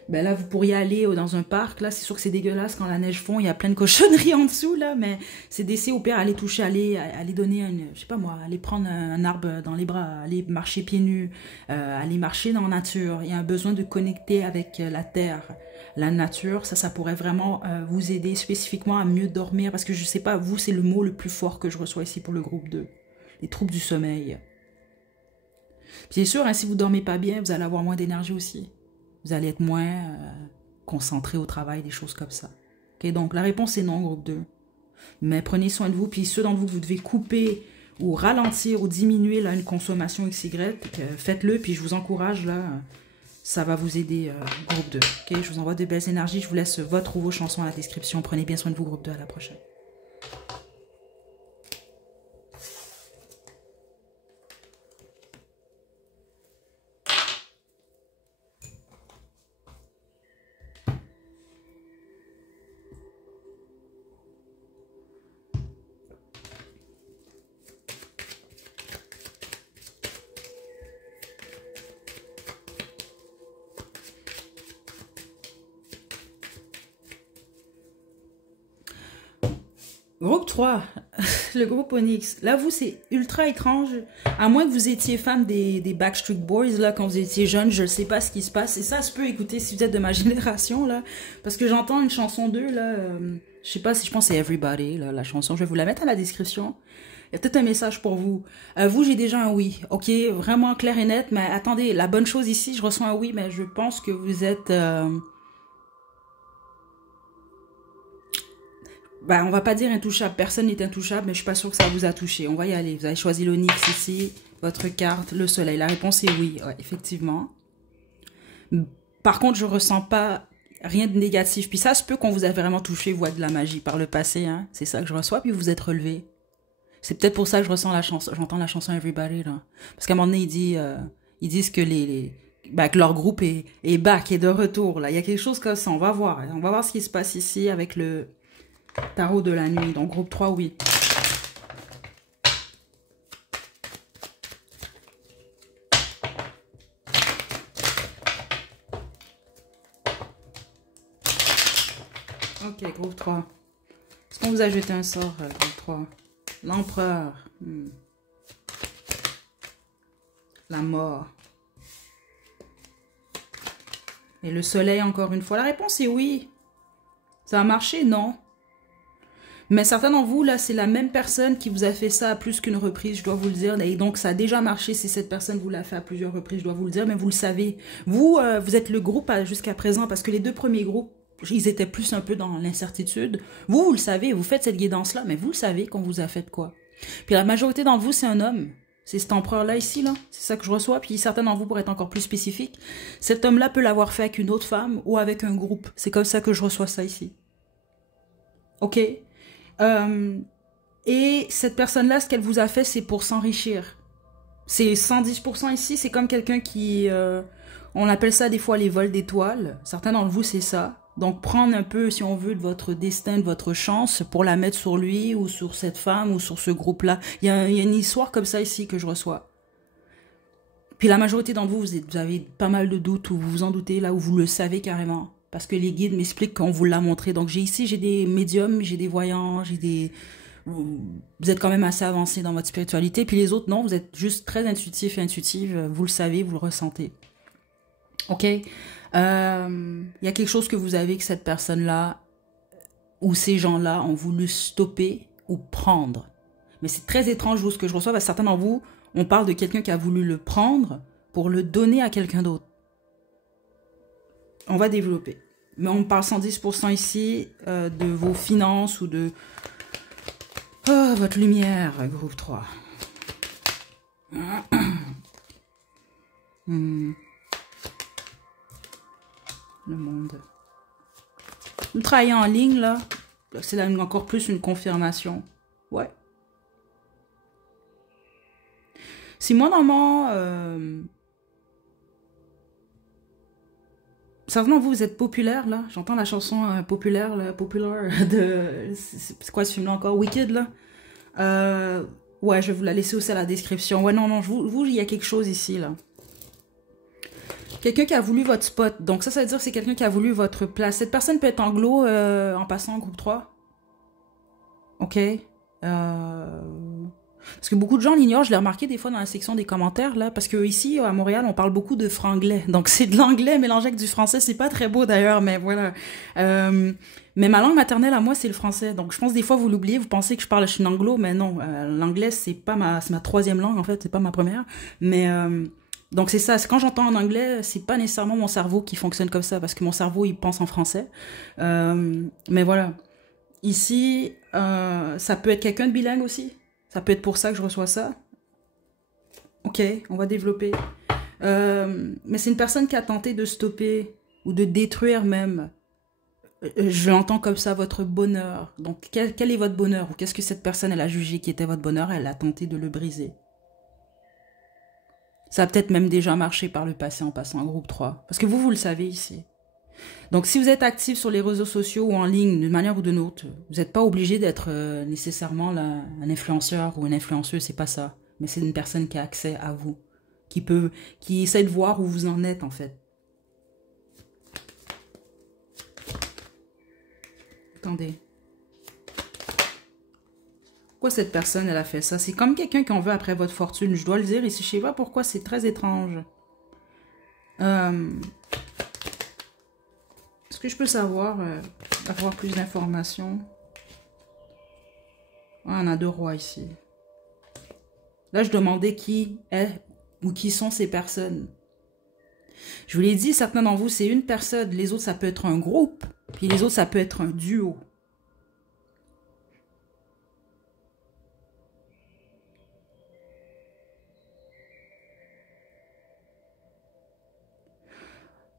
ben là, vous pourriez aller dans un parc. Là, c'est sûr que c'est dégueulasse quand la neige fond, il y a plein de cochonneries en dessous, là, mais c'est d'essayer au pire, aller toucher, aller donner, je sais pas moi, aller prendre un arbre dans les bras, aller marcher pieds nus, aller marcher dans la nature. Il y a un besoin de connecter avec la terre. La nature, ça pourrait vraiment vous aider spécifiquement à mieux dormir, parce que je sais pas, vous, c'est le mot le plus fort que je reçois ici pour le groupe 2, les troubles du sommeil. Puis c'est sûr, hein, si vous dormez pas bien, vous allez avoir moins d'énergie aussi. Vous allez être moins concentré au travail, des choses comme ça. Okay, donc la réponse est non, groupe 2. Mais prenez soin de vous, puis ceux d'entre vous que vous devez couper ou ralentir ou diminuer là, une consommation XY, faites-le, puis je vous encourage là. Ça va vous aider, groupe 2. Okay? Je vous envoie de belles énergies. Je vous laisse votre ou vos chansons à la description. Prenez bien soin de vous, groupe 2. À la prochaine. Groupe 3, le groupe Onyx. Là, vous, c'est ultra étrange. À moins que vous étiez fan des Backstreet Boys, là, quand vous étiez jeune, je ne sais pas ce qui se passe. Et ça se peut écouter si vous êtes de ma génération, là. Parce que j'entends une chanson d'eux, là. Je sais pas si je pense que c'est Everybody, là, la chanson. Je vais vous la mettre à la description. Il y a peut-être un message pour vous. Vous, j'ai déjà un oui. Ok, vraiment clair et net. Mais attendez, la bonne chose ici, je reçois un oui, mais je pense que vous êtes... Ben, on va pas dire intouchable, personne n'est intouchable, mais je suis pas sûre que ça vous a touché. On va y aller. Vous avez choisi l'Onyx ici, votre carte, le soleil. La réponse est oui, ouais, effectivement. Par contre, je ressens pas rien de négatif. Puis ça se peut qu'on vous a vraiment touché, voix de la magie par le passé. Hein. C'est ça que je reçois, puis vous êtes relevé. C'est peut-être pour ça que je ressens la chanson, j'entends la chanson Everybody, là. Parce qu'à un moment donné, ils disent que bah, que leur groupe est back, est de retour, là. Il y a quelque chose comme ça, on va voir. On va voir ce qui se passe ici avec le tarot de la nuit. Donc, groupe 3, oui. Ok, groupe 3. Est-ce qu'on vous a jeté un sort, groupe 3? L'empereur. La mort. Et le soleil, encore une fois. La réponse est oui. Ça a marché? Non. Mais certains d'entre vous, là, c'est la même personne qui vous a fait ça à plus qu'une reprise, je dois vous le dire. Et donc, ça a déjà marché si cette personne vous l'a fait à plusieurs reprises, je dois vous le dire. Mais vous le savez. Vous, vous êtes le groupe jusqu'à présent parce que les deux premiers groupes, ils étaient plus un peu dans l'incertitude. Vous, vous le savez, vous faites cette guidance-là, mais vous le savez qu'on vous a fait quoi. Puis la majorité d'entre vous, c'est un homme. C'est cet empereur-là ici, là. C'est ça que je reçois. Puis certains d'entre vous, pour être encore plus spécifique, cet homme-là peut l'avoir fait avec une autre femme ou avec un groupe. C'est comme ça que je reçois ça ici. OK? Et cette personne-là, ce qu'elle vous a fait, c'est pour s'enrichir. C'est 110% ici. C'est comme quelqu'un qui... on appelle ça des fois les vols d'étoiles. Certains d'entre vous, c'est ça. Donc, prendre un peu, si on veut, de votre destin, de votre chance pour la mettre sur lui ou sur cette femme ou sur ce groupe-là. Il y a une histoire comme ça ici que je reçois. Puis la majorité d'entre vous, vous avez pas mal de doutes ou vous vous en doutez là où vous le savez carrément. Parce que les guides m'expliquent qu'on vous l'a montré. Donc, j'ai des médiums, j'ai des voyants, j'ai des... Vous êtes quand même assez avancé dans votre spiritualité. Puis les autres, non, vous êtes juste très intuitif et intuitive. Vous le savez, vous le ressentez. OK? Il y a quelque chose que vous avez que cette personne-là ou ces gens-là ont voulu stopper ou prendre. Mais c'est très étrange, vous, ce que je reçois, parce que certains d'entre vous, on parle de quelqu'un qui a voulu le prendre pour le donner à quelqu'un d'autre. On va développer. Mais on parle 110% ici de vos finances ou de votre lumière, groupe 3. Le monde. Vous travaillez en ligne, là, c'est encore plus une confirmation. Ouais. Si moi, dans mon... Certainement, vous êtes populaire, là. J'entends la chanson populaire, là, populaire de... C'est quoi ce film-là encore? Wicked, là. Ouais, je vais vous la laisser aussi à la description. Ouais, non, vous, il y a quelque chose ici, là. Quelqu'un qui a voulu votre spot. Donc ça veut dire que c'est quelqu'un qui a voulu votre place. Cette personne peut être anglo en passant en groupe 3. OK. Parce que beaucoup de gens l'ignorent. Je l'ai remarqué des fois dans la section des commentaires, là. Parce que ici, à Montréal, on parle beaucoup de franglais. Donc c'est de l'anglais mélangé avec du français. C'est pas très beau d'ailleurs, mais voilà. Mais ma langue maternelle à moi, c'est le français. Donc je pense des fois, vous l'oubliez, vous pensez que je suis une anglo, mais non. L'anglais, c'est ma troisième langue, en fait. C'est pas ma première. Mais... donc c'est ça, quand j'entends en anglais, c'est pas nécessairement mon cerveau qui fonctionne comme ça, parce que mon cerveau, il pense en français. Mais voilà. Ici, ça peut être quelqu'un de bilingue aussi. Ça peut être pour ça que je reçois ça. OK, on va développer. Mais c'est une personne qui a tenté de stopper, ou de détruire même, je l'entends comme ça, votre bonheur. Donc quel est votre bonheur? Ou qu'est-ce que cette personne, elle a jugé qui était votre bonheur? Elle a tenté de le briser. Ça a peut-être même déjà marché par le passé en passant en groupe 3. Parce que vous le savez ici. Donc, si vous êtes actif sur les réseaux sociaux ou en ligne, d'une manière ou d'une autre, vous n'êtes pas obligé d'être nécessairement un influenceur ou une influenceuse, c'est pas ça. Mais c'est une personne qui a accès à vous, qui essaie de voir où vous en êtes, en fait. Attendez. Pourquoi cette personne, elle a fait ça? C'est comme quelqu'un qui en veut après votre fortune. Je dois le dire ici. Je sais pas pourquoi, c'est très étrange. Est-ce que je peux savoir, avoir plus d'informations? Ah, on a 2 rois ici. Là, je demandais qui est ou qui sont ces personnes. Je vous l'ai dit, certains d'entre vous, c'est une personne. Les autres, ça peut être un groupe. Puis les autres, ça peut être un duo.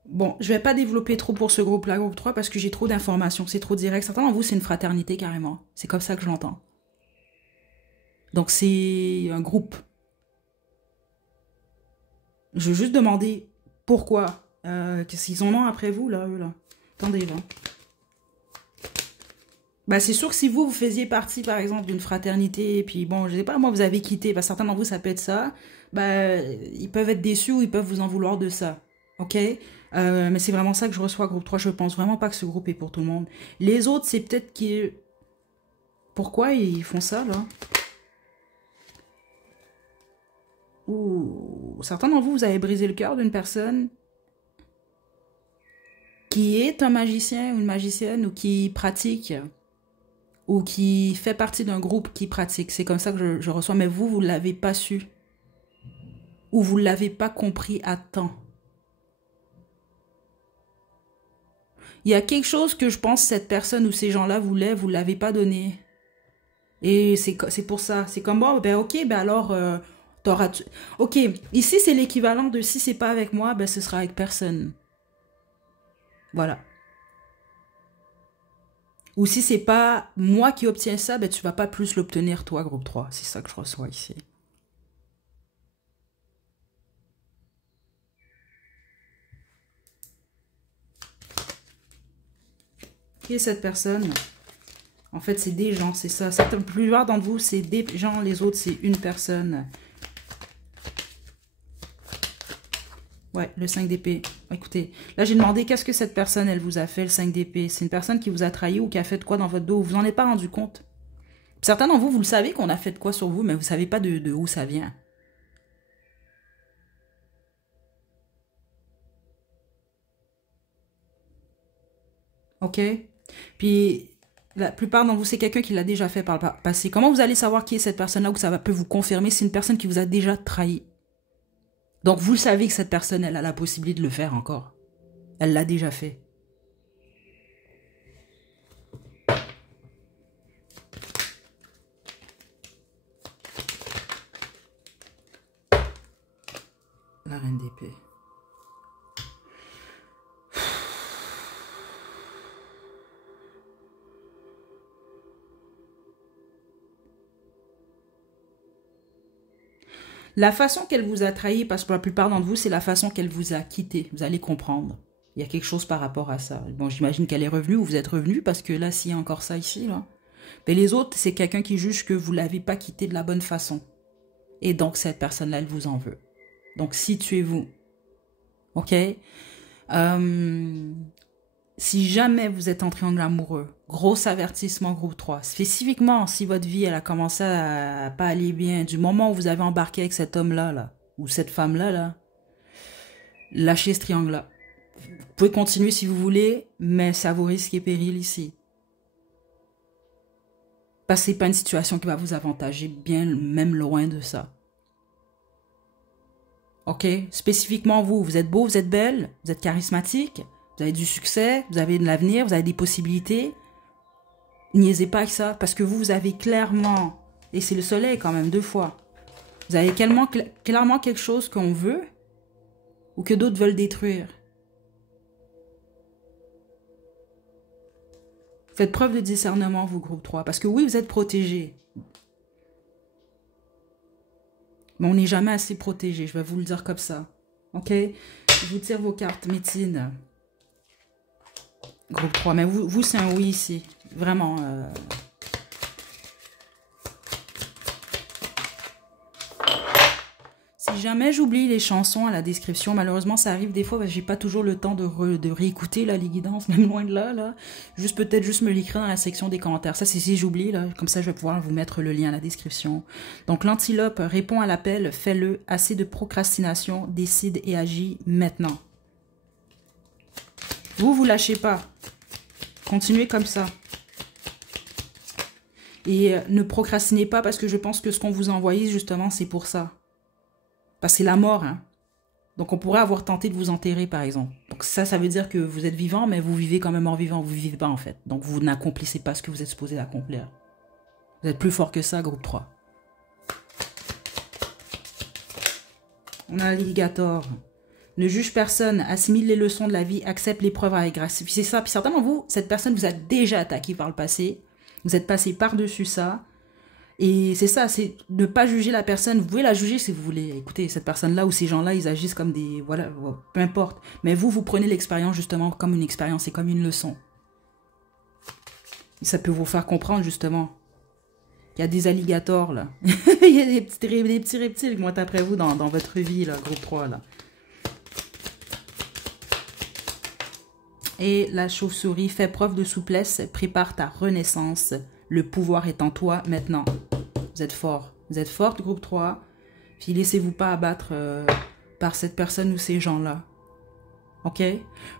Bon, je vais pas développer trop pour ce groupe-là, groupe 3, parce que j'ai trop d'informations, c'est trop direct. Certains d'entre vous, c'est une fraternité carrément. C'est comme ça que je l'entends. Donc, c'est un groupe. Je veux juste demander pourquoi. Qu'est-ce qu'ils en ont après vous, là, eux, là? Attendez, là. Bah, c'est sûr que si vous faisiez partie, par exemple, d'une fraternité, et puis, bon, je sais pas, moi, vous avez quitté, bah, certains d'entre vous, ça peut être ça, bah, ils peuvent être déçus ou ils peuvent vous en vouloir de ça. OK? Mais c'est vraiment ça que je reçois, groupe 3. Je pense vraiment pas que ce groupe est pour tout le monde. Les autres, c'est peut-être qui... Pourquoi ils font ça, là? Ou certains d'entre vous, vous avez brisé le cœur d'une personne qui est un magicien ou une magicienne ou qui pratique ou qui fait partie d'un groupe qui pratique. C'est comme ça que je reçois. Mais vous, vous ne l'avez pas su. Ou vous ne l'avez pas compris à temps. Il y a quelque chose que je pense cette personne ou ces gens-là voulaient, vous ne l'avez pas donné. Et c'est pour ça. C'est comme, bon, ben ok, ben alors, t'auras... Ok, ici c'est l'équivalent de si c'est pas avec moi, ben ce sera avec personne. Voilà. Ou si c'est pas moi qui obtiens ça, ben tu vas pas plus l'obtenir toi, groupe 3. C'est ça que je reçois ici. Qui est cette personne? En fait, c'est des gens, c'est ça. La plupart d'entre vous, c'est des gens, les autres, c'est une personne. Ouais, le 5 d'épée. Écoutez, là, j'ai demandé qu'est-ce que cette personne, elle vous a fait, le 5 d'épée. C'est une personne qui vous a trahi ou qui a fait de quoi dans votre dos. Vous en êtes pas rendu compte. Certains d'entre vous, vous le savez qu'on a fait de quoi sur vous, mais vous ne savez pas de où ça vient. OK? Puis, la plupart d'entre vous, c'est quelqu'un qui l'a déjà fait par le passé. Comment vous allez savoir qui est cette personne-là ou que ça peut vous confirmer? C'est une personne qui vous a déjà trahi. Donc, vous savez que cette personne, elle a la possibilité de le faire encore. Elle l'a déjà fait. La reine d'épée. La façon qu'elle vous a trahi, parce que pour la plupart d'entre vous, c'est la façon qu'elle vous a quitté. Vous allez comprendre. Il y a quelque chose par rapport à ça. Bon, j'imagine qu'elle est revenue ou vous êtes revenu, parce que là, s'il y a encore ça ici, là. Mais les autres, c'est quelqu'un qui juge que vous ne l'avez pas quitté de la bonne façon. Et donc, cette personne-là, elle vous en veut. Donc, situez-vous. OK? Si jamais vous êtes en triangle amoureux, gros avertissement groupe 3, spécifiquement si votre vie elle a commencé à pas aller bien, du moment où vous avez embarqué avec cet homme-là, là, ou cette femme-là, là, lâchez ce triangle-là. Vous pouvez continuer si vous voulez, mais ça vous risque et péril ici. Parce que ce n'est pas une situation qui va vous avantager, bien même loin de ça. OK? Spécifiquement vous, vous êtes beau, vous êtes belle, vous êtes charismatique, vous avez du succès, vous avez de l'avenir, vous avez des possibilités. Niaisez pas avec ça, parce que vous avez clairement, et c'est le soleil quand même, 2 fois, vous avez clairement quelque chose qu'on veut ou que d'autres veulent détruire. Faites preuve de discernement, vous, groupe 3, parce que oui, vous êtes protégés. Mais on n'est jamais assez protégé, je vais vous le dire comme ça. OK? Je vous tire vos cartes, médecine. Groupe 3, mais vous c'est un oui ici. Vraiment. Si jamais j'oublie les chansons à la description, malheureusement ça arrive des fois, parce que j'ai pas toujours le temps de réécouter là, les guidances, même loin de là. Juste peut-être juste me l'écrire dans la section des commentaires. Ça c'est si j'oublie, là, comme ça je vais pouvoir vous mettre le lien à la description. Donc l'antilope répond à l'appel, fais-le, assez de procrastination, décide et agis maintenant. Vous lâchez pas. Continuez comme ça. Et ne procrastinez pas parce que je pense que ce qu'on vous a envoyé, justement, c'est pour ça. Parce que c'est la mort, hein. Donc on pourrait avoir tenté de vous enterrer, par exemple. Donc ça veut dire que vous êtes vivant, mais vous vivez quand même mort vivant. Vous ne vivez pas, en fait. Donc vous n'accomplissez pas ce que vous êtes supposé accomplir. Vous êtes plus fort que ça, groupe 3. On a l'alligator. Ne juge personne, assimile les leçons de la vie, accepte l'épreuve avec grâce. C'est ça. Puis certains d'entre vous, cette personne vous a déjà attaqué par le passé. Vous êtes passé par-dessus ça. Et c'est ça, c'est ne pas juger la personne. Vous pouvez la juger si vous voulez. Écoutez, cette personne-là ou ces gens-là, ils agissent comme des... Voilà, peu importe. Mais vous, vous prenez l'expérience justement comme une expérience et comme une leçon. Et ça peut vous faire comprendre justement qu'il y a des alligators, là. Il y a des petits reptiles qui vont être après vous dans votre vie, là, groupe 3, là. Et la chauve-souris fait preuve de souplesse, prépare ta renaissance. Le pouvoir est en toi maintenant. Vous êtes fort. Vous êtes forte, groupe 3. Puis laissez-vous pas abattre par cette personne ou ces gens-là. OK?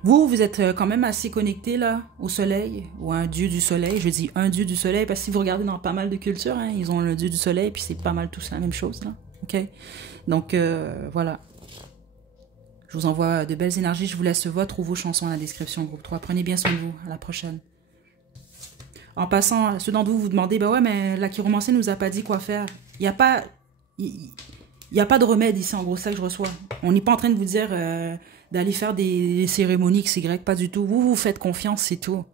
Vous êtes quand même assez connecté là au soleil ou à un dieu du soleil. Je dis un dieu du soleil parce que si vous regardez dans pas mal de cultures, hein, ils ont le dieu du soleil puis c'est pas mal tous la même chose là. OK? Donc voilà. Je vous envoie de belles énergies. Je vous laisse votre ou vos chansons dans la description, groupe 3. Prenez bien soin de vous. À la prochaine. En passant, ceux d'entre vous vous demandez, bah ouais, mais la chiromancien nous a pas dit quoi faire. Il n'y a pas... Il n'y a pas de remède ici, en gros, c'est ça que je reçois. On n'est pas en train de vous dire d'aller faire des cérémonies XY, pas du tout. Vous vous faites confiance, c'est tout.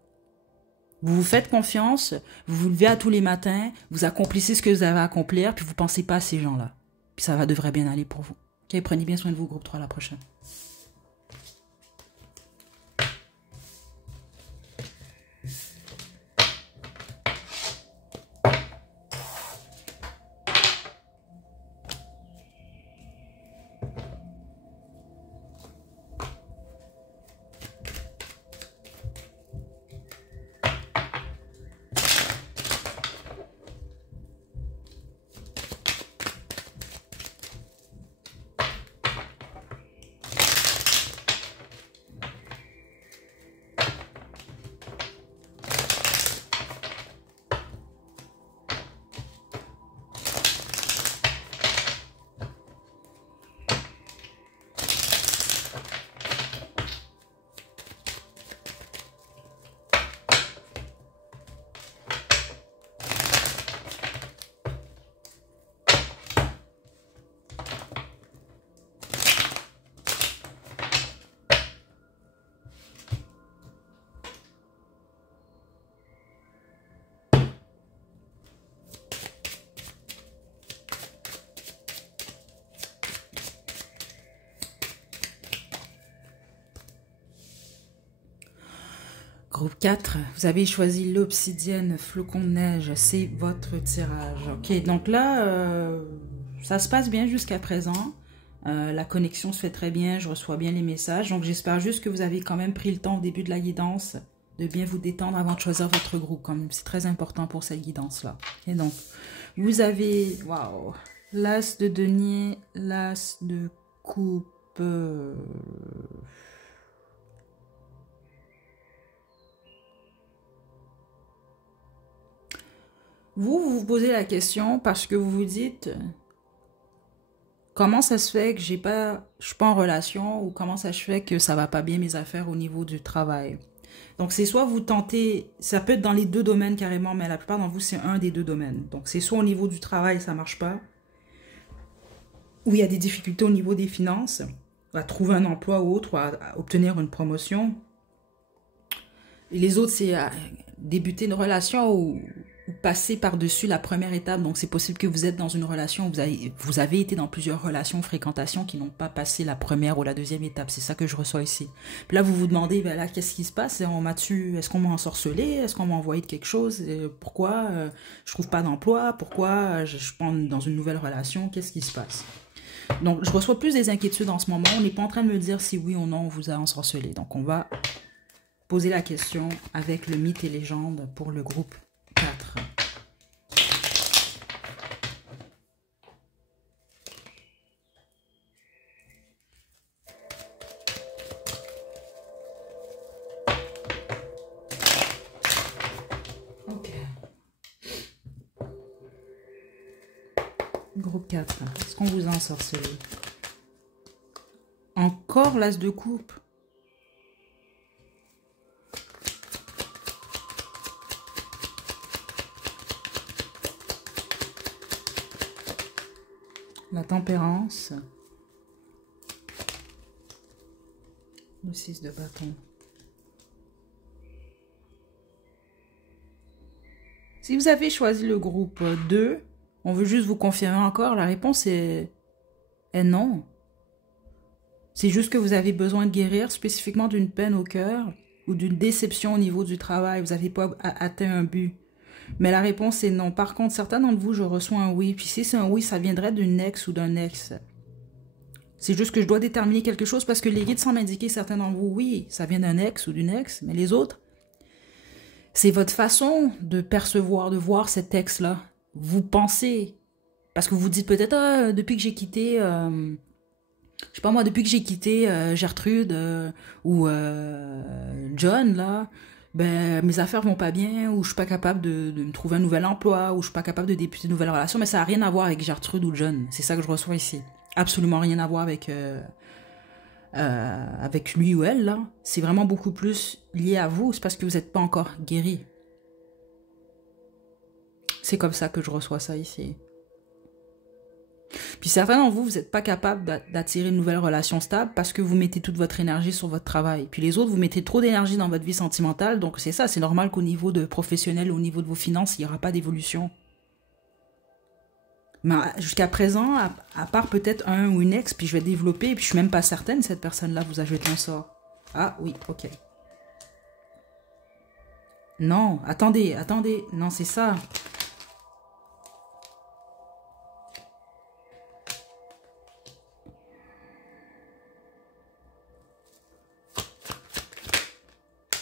Vous vous faites confiance, vous vous levez à tous les matins, vous accomplissez ce que vous avez à accomplir, puis vous ne pensez pas à ces gens-là. Puis ça devrait bien aller pour vous. Ok, prenez bien soin de vous, groupe 3, à la prochaine. Groupe 4, vous avez choisi l'obsidienne, flocon de neige, c'est votre tirage. Ok, donc là, ça se passe bien jusqu'à présent. La connexion se fait très bien, je reçois bien les messages. Donc j'espère juste que vous avez quand même pris le temps au début de la guidance de bien vous détendre avant de choisir votre groupe. Quand même, c'est très important pour cette guidance-là. Et donc, vous avez, waouh, l'as de denier, l'as de coupe. Vous vous posez la question parce que vous vous dites comment ça se fait que je suis pas en relation ou comment ça se fait que ça va pas bien mes affaires au niveau du travail. Donc c'est soit vous tentez, ça peut être dans les deux domaines carrément, mais la plupart d'entre vous c'est un des deux domaines. Donc c'est soit au niveau du travail ça marche pas, ou il y a des difficultés au niveau des finances, à trouver un emploi ou autre, ou à obtenir une promotion. Et les autres c'est à débuter une relation ou passer par-dessus la première étape. Donc, c'est possible que vous êtes dans une relation, vous avez été dans plusieurs relations, fréquentations qui n'ont pas passé la première ou la deuxième étape. C'est ça que je reçois ici. Puis là, vous vous demandez, ben là, qu'est-ce qui se passe? Est-ce qu'on m'a ensorcelé? Est-ce qu'on m'a envoyé de quelque chose? Pourquoi je trouve pas d'emploi? Pourquoi je suis dans une nouvelle relation? Qu'est-ce qui se passe? Donc, je reçois plus des inquiétudes en ce moment. On n'est pas en train de me dire si oui ou non on vous a ensorcelé. Donc, on va poser la question avec le mythe et légende pour le groupe 4. Ok. Groupe 4. Est-ce qu'on vous a ensorcelé? Encore l'as de coupe. La tempérance. Le 6 de bâton. Si vous avez choisi le groupe 2, On veut juste vous confirmer encore. La réponse est non. C'est juste que vous avez besoin de guérir spécifiquement d'une peine au cœur ou d'une déception au niveau du travail. Vous n'avez pas atteint un but. Mais la réponse est non. Par contre, certains d'entre vous, je reçois un oui. Puis si c'est un oui, ça viendrait d'une ex ou d'un ex. C'est juste que je dois déterminer quelque chose parce que les guides semblent indiquer certains d'entre vous, oui, ça vient d'un ex ou d'une ex. Mais les autres, c'est votre façon de percevoir, de voir cet ex-là. Vous pensez, parce que vous dites peut-être, ah, depuis que j'ai quitté, je sais pas moi, depuis que j'ai quitté Gertrude ou John, là, ben, mes affaires vont pas bien, ou je suis pas capable de me trouver un nouvel emploi, ou je suis pas capable de débuter une nouvelle relation, mais ça n'a rien à voir avec Gertrude ou John. C'est ça que je reçois ici. Absolument rien à voir avec lui ou elle, là. C'est vraiment beaucoup plus lié à vous, c'est parce que vous n'êtes pas encore guéri. C'est comme ça que je reçois ça ici. Puis certains d'entre vous, vous n'êtes pas capable d'attirer une nouvelle relation stable parce que vous mettez toute votre énergie sur votre travail. Puis les autres, vous mettez trop d'énergie dans votre vie sentimentale, donc c'est ça, c'est normal qu'au niveau de professionnel, au niveau de vos finances, il n'y aura pas d'évolution. Mais jusqu'à présent, à part peut-être un ou une ex, puis je vais développer, puis je suis même pas certaine cette personne-là vous a jeté un sort. Ah oui, ok. Non, attendez, non, c'est ça.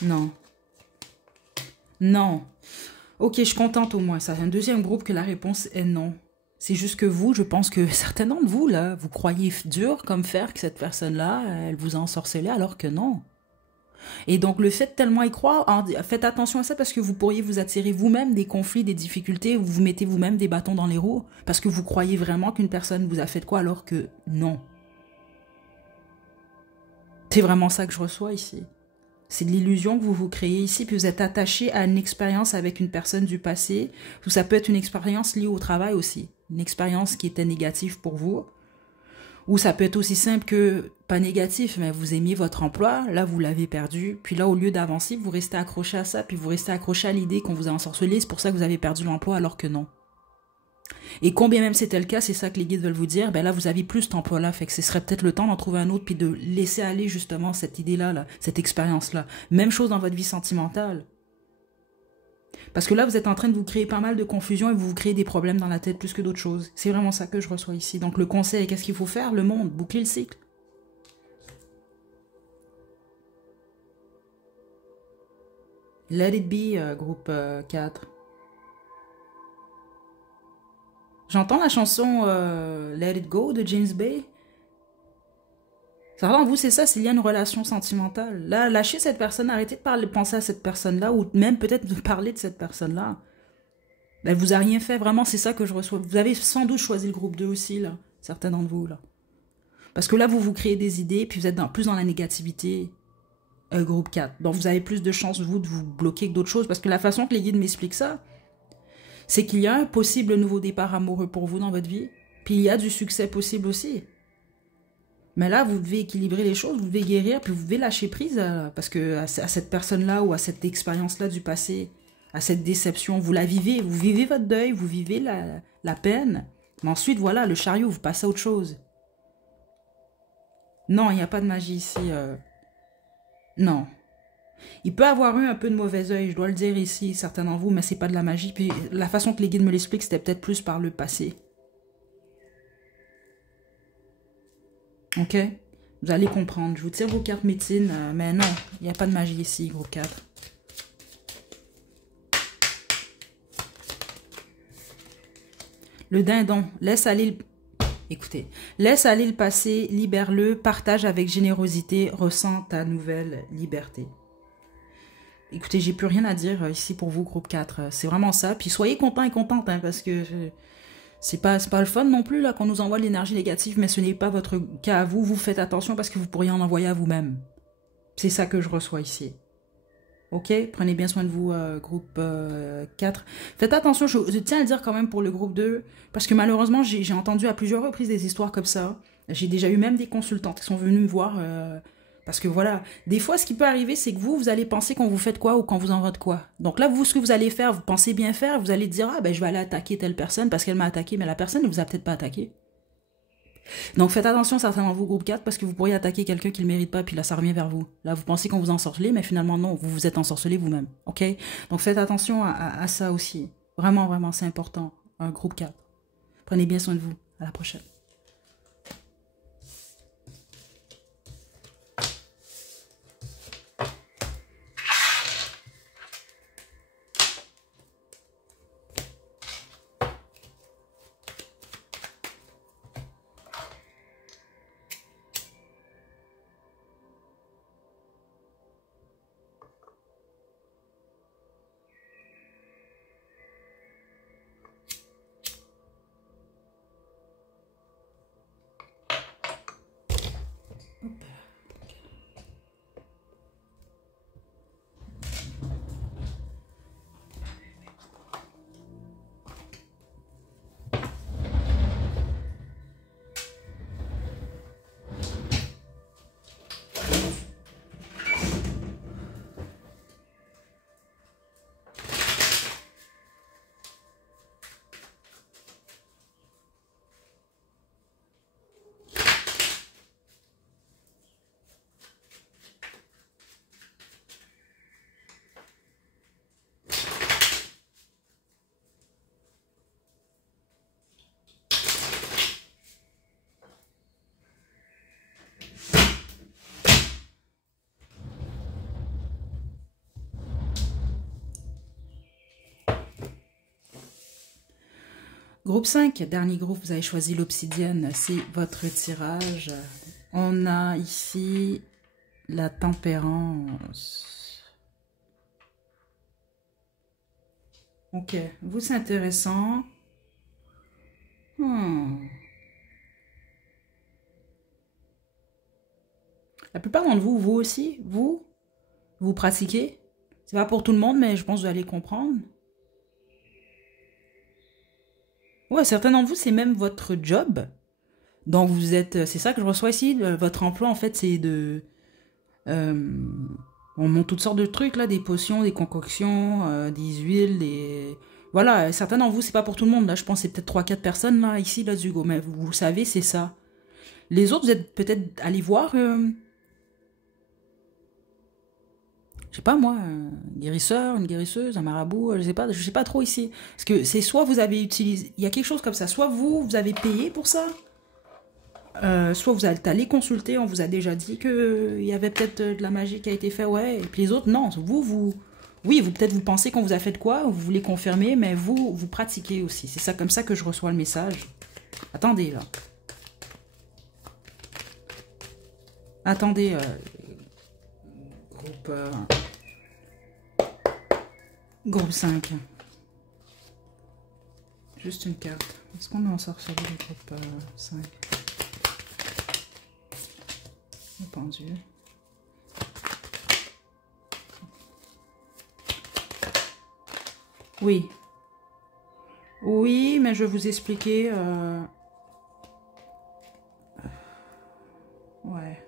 Non. Non. Ok, je suis contente au moins. Ça, c'est un deuxième groupe que la réponse est non. C'est juste que vous, je pense que certains d'entre vous, là, vous croyez dur comme fer que cette personne-là, elle vous a ensorcelé, alors que non. Et donc, le fait de tellement y croire, faites attention à ça parce que vous pourriez vous attirer vous-même des conflits, des difficultés, vous mettez vous-même des bâtons dans les roues parce que vous croyez vraiment qu'une personne vous a fait quoi alors que non. C'est vraiment ça que je reçois ici. C'est de l'illusion que vous vous créez ici, puis vous êtes attaché à une expérience avec une personne du passé, ou ça peut être une expérience liée au travail aussi, une expérience qui était négative pour vous, ou ça peut être aussi simple que, pas négatif, mais vous aimiez votre emploi, là vous l'avez perdu, puis là au lieu d'avancer, vous restez accroché à ça, puis vous restez accroché à l'idée qu'on vous a ensorcelé, c'est pour ça que vous avez perdu l'emploi alors que non. Et combien même c'était le cas, c'est ça que les guides veulent vous dire, ben là vous avez plus cet emploi-là, fait que ce serait peut-être le temps d'en trouver un autre, puis de laisser aller justement cette idée-là, là, cette expérience-là. Même chose dans votre vie sentimentale. Parce que là vous êtes en train de vous créer pas mal de confusion et vous vous créez des problèmes dans la tête plus que d'autres choses. C'est vraiment ça que je reçois ici. Donc le conseil, qu'est-ce qu'il faut faire? Le monde, boucler le cycle. Let it be, groupe 4. J'entends la chanson Let It Go de James Bay. Ça va, vous, c'est ça, s'il y a une relation sentimentale. Là, lâchez cette personne, arrêtez de penser à cette personne-là, ou même peut-être de parler de cette personne-là. Elle vous a rien fait, vraiment, c'est ça que je reçois. Vous avez sans doute choisi le groupe 2 aussi, là, certains d'entre vous, là. Parce que là, vous vous créez des idées, puis vous êtes plus dans la négativité, groupe 4. Donc, vous avez plus de chances, vous, de vous bloquer que d'autres choses, parce que la façon que les guides m'expliquent ça, c'est qu'il y a un possible nouveau départ amoureux pour vous dans votre vie, puis il y a du succès possible aussi. Mais là, vous devez équilibrer les choses, vous devez guérir, puis vous devez lâcher prise parce que à cette personne-là ou à cette expérience-là du passé, à cette déception, vous la vivez, vous vivez votre deuil, vous vivez la peine. Mais ensuite, voilà, le chariot, vous passez à autre chose. Non, il n'y a pas de magie ici. Non. Il peut avoir eu un peu de mauvais œil, je dois le dire ici, certains d'entre vous, mais c'est pas de la magie. Puis la façon que les guides me l'expliquent, c'était peut-être plus par le passé. Ok? Vous allez comprendre. Je vous tire vos cartes médecine, mais non, il n'y a pas de magie ici, groupe 4. Le dindon, laisse aller Écoutez, laisse aller le passé, libère-le, partage avec générosité, ressens ta nouvelle liberté. Écoutez, j'ai plus rien à dire ici pour vous, groupe 4. C'est vraiment ça. Puis soyez contents et contentes, hein, parce que c'est pas le fun non plus là qu'on nous envoie de l'énergie négative, mais ce n'est pas votre cas à vous. Vous faites attention parce que vous pourriez en envoyer à vous-même. C'est ça que je reçois ici. Ok? Prenez bien soin de vous, groupe 4. Faites attention, je tiens à le dire quand même pour le groupe 2, parce que malheureusement, j'ai entendu à plusieurs reprises des histoires comme ça. J'ai déjà eu même des consultantes qui sont venues me voir Parce que voilà, des fois, ce qui peut arriver, c'est que vous allez penser quand vous faites quoi ou quand vous envoie quoi. Donc là, vous, ce que vous allez faire, vous pensez bien faire, vous allez dire, ah ben je vais aller attaquer telle personne parce qu'elle m'a attaqué, mais la personne ne vous a peut-être pas attaqué. Donc faites attention certainement vous, groupe 4, parce que vous pourriez attaquer quelqu'un qui ne le mérite pas, puis là, ça revient vers vous. Là, vous pensez qu'on vous ensorcelez, mais finalement, non, vous vous êtes ensorcelé vous-même. OK? Donc faites attention à ça aussi. Vraiment, vraiment, c'est important. Un groupe 4. Prenez bien soin de vous. À la prochaine. Groupe 5, dernier groupe, vous avez choisi l'obsidienne, c'est votre tirage. On a ici la tempérance. Ok, vous c'est intéressant. La plupart d'entre vous, vous aussi, vous pratiquez. C'est pas pour tout le monde, mais je pense que vous allez comprendre. Ouais, certains d'entre vous, c'est même votre job. Donc vous êtes, c'est ça que je reçois ici. Votre emploi, en fait, c'est de... on monte toutes sortes de trucs, là, des potions, des concoctions, des huiles, des... Voilà, certains d'entre vous, c'est pas pour tout le monde. Là, je pense que c'est peut-être 3-4 personnes, là, ici, là, Hugo. Mais vous savez, c'est ça. Les autres, vous êtes peut-être allés voir... je sais pas moi, un guérisseur, une guérisseuse, un marabout, je sais pas trop ici. Parce que c'est soit vous avez utilisé, il y a quelque chose comme ça, soit vous avez payé pour ça, soit vous êtes allé consulter, on vous a déjà dit qu'il y avait peut-être de la magie qui a été faite, ouais, et puis les autres, non. Oui, vous peut-être vous pensez qu'on vous a fait de quoi, vous voulez confirmer, mais vous pratiquez aussi. C'est ça comme ça que je reçois le message. Attendez, là. Attendez, groupe... Groupe 5. Juste une carte. Est-ce qu'on en sort sur le groupe 5? Le pendule. Oui. Oui, mais je vais vous expliquer. Ouais.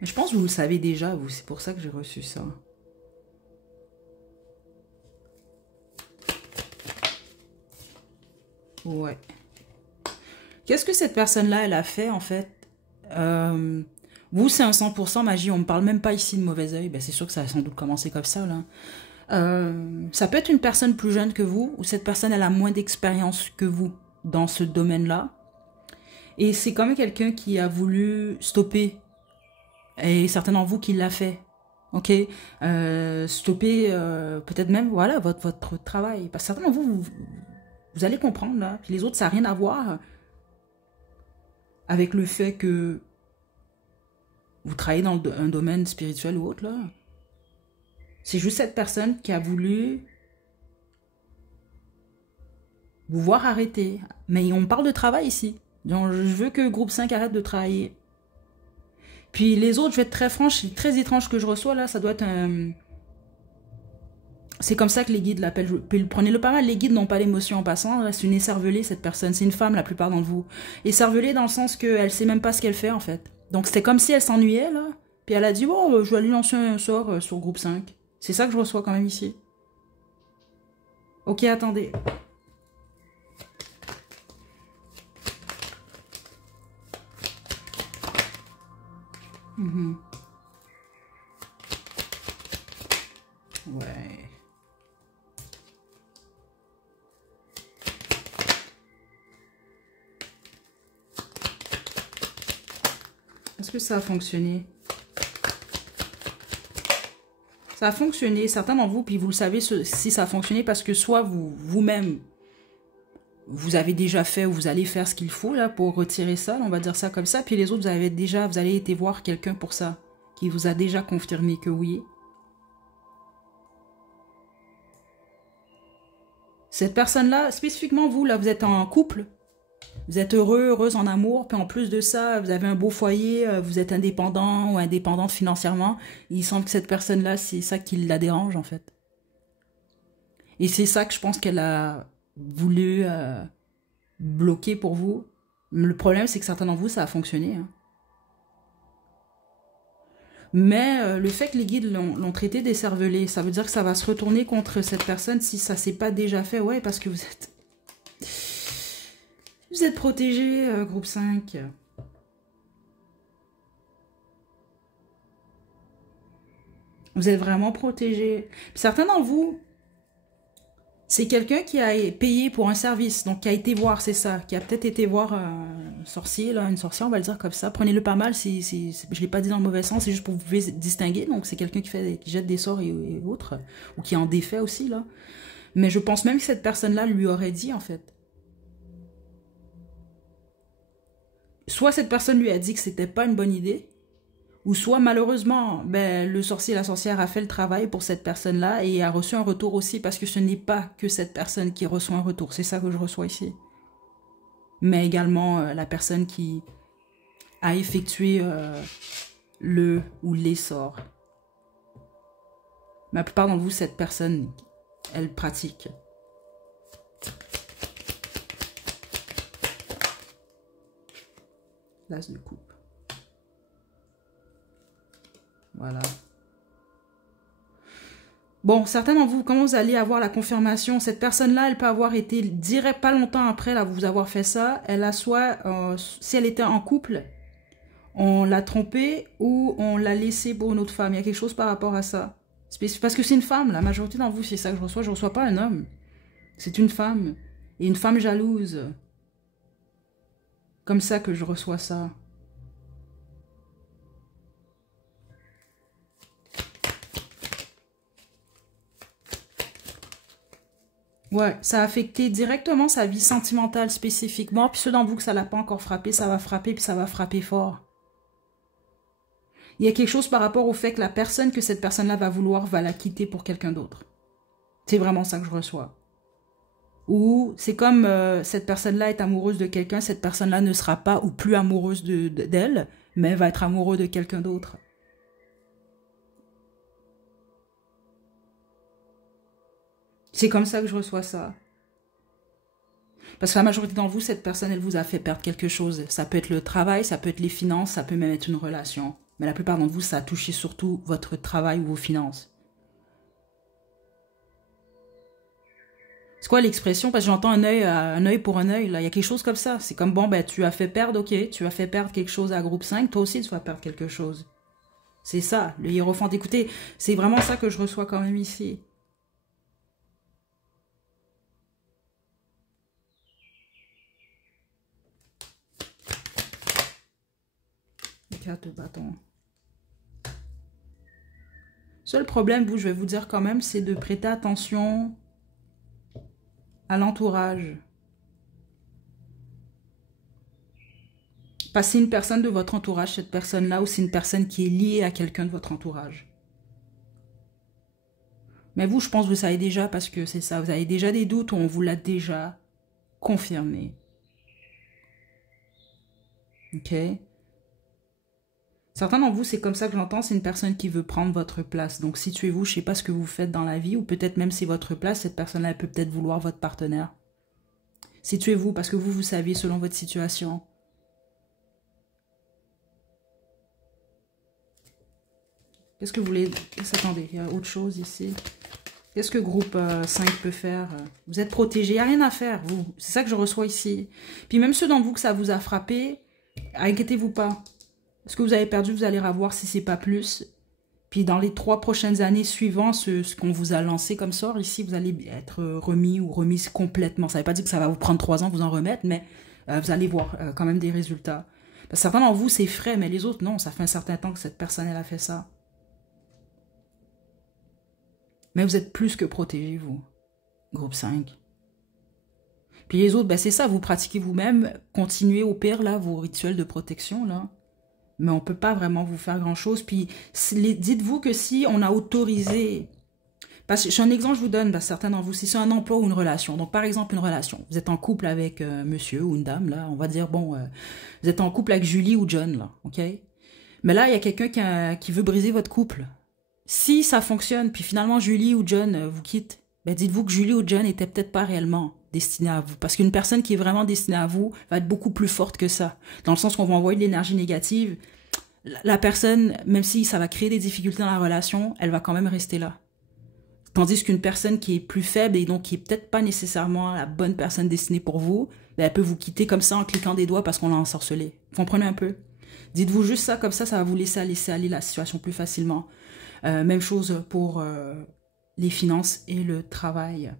Mais je pense que vous le savez déjà, vous. C'est pour ça que j'ai reçu ça. Ouais. Qu'est-ce que cette personne-là, elle a fait, en fait? Vous, c'est un 100% magie. On ne parle même pas ici de mauvais œil. Ben, c'est sûr que ça a sans doute commencé comme ça, là. Ça peut être une personne plus jeune que vous, ou cette personne, elle a moins d'expérience que vous dans ce domaine-là. Et c'est quand même quelqu'un qui a voulu stopper. Et certains d'entre vous qui l'a fait. Ok, stopper peut-être même voilà votre travail. Parce que certains d'entre vous, vous allez comprendre là. Puis les autres, ça n'a rien à voir avec le fait que vous travaillez dans un domaine spirituel ou autre là. C'est juste cette personne qui a voulu vous voir arrêter. Mais on parle de travail ici. Donc je veux que groupe 5 arrête de travailler. Puis les autres, je vais être très franche, c'est très étrange que je reçois là, ça doit être un... C'est comme ça que les guides l'appellent. Prenez-le pas mal, les guides n'ont pas d'émotion en passant. C'est une écervelée, cette personne. C'est une femme, la plupart d'entre vous. Écervelée dans le sens qu'elle sait même pas ce qu'elle fait, en fait. Donc c'était comme si elle s'ennuyait, là. Puis elle a dit, bon, je vais aller lancer un sort sur groupe 5. C'est ça que je reçois quand même ici. Ok, attendez. Ouais. Est-ce que ça a fonctionné? Ça a fonctionné, certains d'entre vous, puis vous le savez si ça a fonctionné parce que soit vous-même, vous avez déjà fait ou vous allez faire ce qu'il faut là pour retirer ça, on va dire ça comme ça, puis les autres, vous allez été voir quelqu'un pour ça, qui vous a déjà confirmé que oui. Cette personne-là, spécifiquement vous, là, vous êtes en couple, vous êtes heureux, heureuse en amour, puis en plus de ça, vous avez un beau foyer, vous êtes indépendant ou indépendante financièrement. Il semble que cette personne-là, c'est ça qui la dérange, en fait. Et c'est ça que je pense qu'elle a voulu bloquer pour vous. Le problème, c'est que certains d'entre vous, ça a fonctionné. Hein. Mais le fait que les guides l'ont traité d'écervelé, ça veut dire que ça va se retourner contre cette personne si ça s'est pas déjà fait. Ouais, parce que vous êtes... Vous êtes protégé, groupe 5. Vous êtes vraiment protégé. Certains d'entre vous, c'est quelqu'un qui a payé pour un service, donc qui a été voir, c'est ça, qui a peut-être été voir un sorcier, là, une sorcière, on va le dire comme ça. Prenez-le pas mal, je ne l'ai pas dit dans le mauvais sens, c'est juste pour vous distinguer. Donc c'est quelqu'un qui jette des sorts et autres, ou qui en défait aussi, là. Mais je pense même que cette personne-là lui aurait dit, en fait. Soit cette personne lui a dit que c'était pas une bonne idée, ou soit malheureusement, ben, le sorcier, la sorcière a fait le travail pour cette personne-là et a reçu un retour aussi, parce que ce n'est pas que cette personne qui reçoit un retour, c'est ça que je reçois ici. Mais également la personne qui a effectué le ou les sorts. Mais la plupart d'entre vous, cette personne, elle pratique. L'as de coupe. Voilà. Bon, certains d'entre vous, comment vous allez avoir la confirmation? Cette personne-là, elle peut avoir été direct, pas longtemps après là, vous avoir fait ça. Elle a soit, si elle était en couple, on l'a trompée ou on l'a laissée pour une autre femme. Il y a quelque chose par rapport à ça. Parce que c'est une femme, la majorité d'entre vous, c'est ça que je reçois. Je ne reçois pas un homme. C'est une femme. Et une femme jalouse. Comme ça que je reçois ça. Ouais, ça a affecté directement sa vie sentimentale spécifiquement. Puis ceux d'entre vous que ça l'a pas encore frappé, ça va frapper, puis ça va frapper fort. Il y a quelque chose par rapport au fait que la personne que cette personne-là va vouloir va la quitter pour quelqu'un d'autre. C'est vraiment ça que je reçois. Ou c'est comme cette personne-là est amoureuse de quelqu'un, cette personne-là ne sera pas ou plus amoureuse d'elle, mais va être amoureux de quelqu'un d'autre. C'est comme ça que je reçois ça. Parce que la majorité d'entre vous, cette personne, elle vous a fait perdre quelque chose. Ça peut être le travail, ça peut être les finances, ça peut même être une relation. Mais la plupart d'entre vous, ça a touché surtout votre travail ou vos finances. C'est quoi l'expression? Parce que j'entends un œil pour un œil. Là. Il y a quelque chose comme ça. C'est comme, bon, ben, tu as fait perdre, ok, tu as fait perdre quelque chose à groupe 5, toi aussi, tu vas perdre quelque chose. C'est ça, le hiérophante. Écoutez, c'est vraiment ça que je reçois quand même ici. Quatre bâtons. Seul problème, je vais vous dire quand même, c'est de prêter attention à l'entourage. Pas c'est une personne de votre entourage, cette personne-là, ou c'est une personne qui est liée à quelqu'un de votre entourage. Mais vous, je pense que vous savez déjà, parce que c'est ça, vous avez déjà des doutes ou on vous l'a déjà confirmé. Ok? Certains d'entre vous, c'est comme ça que j'entends, c'est une personne qui veut prendre votre place. Donc, situez-vous, je ne sais pas ce que vous faites dans la vie, ou peut-être même c'est votre place, cette personne-là, elle peut peut-être vouloir votre partenaire. Situez-vous, parce que vous saviez selon votre situation. Qu'est-ce que vous voulez... Attendez, il y a autre chose ici. Qu'est-ce que groupe 5 peut faire? Vous êtes protégé, il n'y a rien à faire, vous. C'est ça que je reçois ici. Puis même ceux d'entre vous que ça vous a frappé, inquiétez-vous pas. Ce que vous avez perdu, vous allez revoir si c'est pas plus. Puis dans les 3 prochaines années suivantes, ce qu'on vous a lancé comme sort, ici, vous allez être remis ou remise complètement. Ça ne veut pas dire que ça va vous prendre 3 ans de vous en remettre, mais vous allez voir quand même des résultats. Parce que certains d'entre vous, c'est frais, mais les autres, non. Ça fait un certain temps que cette personne, elle a fait ça. Mais vous êtes plus que protégés, vous. Groupe 5. Puis les autres, ben c'est ça, vous pratiquez vous-même. Continuez au pire, là, vos rituels de protection, là. Mais on ne peut pas vraiment vous faire grand-chose. Puis dites-vous que si on a autorisé... Parce que j'ai un exemple, je vous donne, certains d'entre vous, si c'est un emploi ou une relation. Donc, par exemple, une relation. Vous êtes en couple avec monsieur ou une dame, là. On va dire, bon, vous êtes en couple avec Julie ou John, là, OK? Mais là, il y a quelqu'un qui veut briser votre couple. Si ça fonctionne, puis finalement, Julie ou John vous quitte, ben dites-vous que Julie ou John n'étaient peut-être pas réellement destinée à vous. Parce qu'une personne qui est vraiment destinée à vous va être beaucoup plus forte que ça. Dans le sens qu'on va envoyer de l'énergie négative. La personne, même si ça va créer des difficultés dans la relation, elle va quand même rester là. Tandis qu'une personne qui est plus faible et donc qui est peut-être pas nécessairement la bonne personne destinée pour vous, ben elle peut vous quitter comme ça en cliquant des doigts parce qu'on l'a ensorcelé. Vous comprenez un peu? Dites-vous juste ça, comme ça va vous laisser aller la situation plus facilement. Même chose pour les finances et le travail.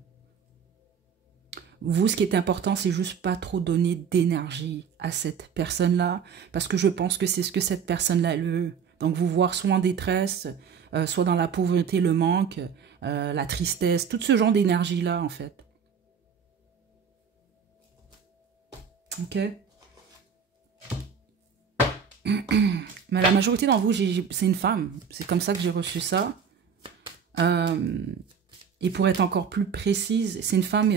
Vous, ce qui est important, c'est juste pas trop donner d'énergie à cette personne-là, parce que je pense que c'est ce que cette personne-là veut. Donc, vous voir soit en détresse, soit dans la pauvreté, le manque, la tristesse, tout ce genre d'énergie-là, en fait. OK? Mais la majorité d'entre vous, c'est une femme. C'est comme ça que j'ai reçu ça. Et pour être encore plus précise, c'est une femme...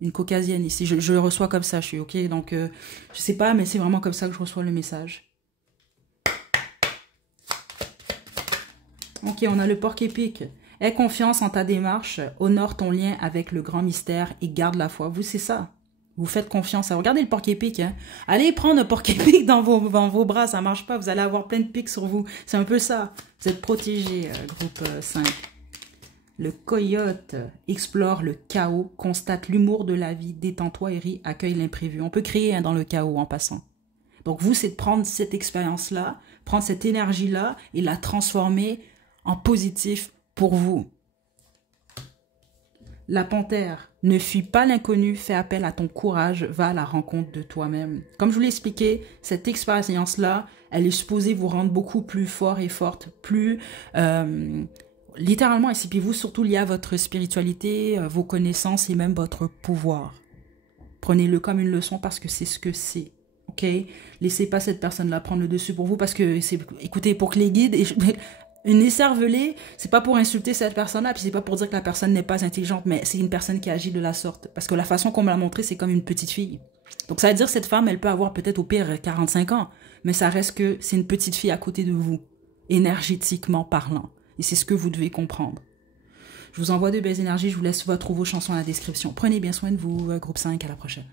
une caucasienne ici, je le reçois comme ça, je suis ok, donc je sais pas, mais c'est vraiment comme ça que je reçois le message. Ok, on a le porc-épic. Aie confiance en ta démarche, honore ton lien avec le grand mystère et garde la foi. Vous, c'est ça. Vous faites confiance. Regardez le porc-épic. Hein. Allez prendre un porc-épic dans vos bras, ça marche pas, vous allez avoir plein de pics sur vous. C'est un peu ça. Vous êtes protégés, groupe 5. Le coyote explore le chaos, constate l'humour de la vie, détends-toi et ris, accueille l'imprévu. On peut créer dans le chaos en passant. Donc vous, c'est de prendre cette expérience-là, prendre cette énergie-là et la transformer en positif pour vous. La panthère, ne fuis pas l'inconnu, fais appel à ton courage, va à la rencontre de toi-même. Comme je vous l'ai expliqué, cette expérience-là, elle est supposée vous rendre beaucoup plus fort et forte, plus... littéralement, ici, puis vous, surtout lié à votre spiritualité, vos connaissances et même votre pouvoir. Prenez-le comme une leçon parce que c'est ce que c'est. OK? Laissez pas cette personne-là prendre le dessus pour vous parce que, écoutez, pour que les guides... Une écervelée, c'est pas pour insulter cette personne-là, puis c'est pas pour dire que la personne n'est pas intelligente, mais c'est une personne qui agit de la sorte. Parce que la façon qu'on me l'a montré, c'est comme une petite fille. Donc ça veut dire que cette femme, elle peut avoir peut-être au pire 45 ans, mais ça reste que c'est une petite fille à côté de vous, énergétiquement parlant. Et c'est ce que vous devez comprendre. Je vous envoie de belles énergies, je vous laisse retrouver vos chansons dans la description. Prenez bien soin de vous, groupe 5, à la prochaine.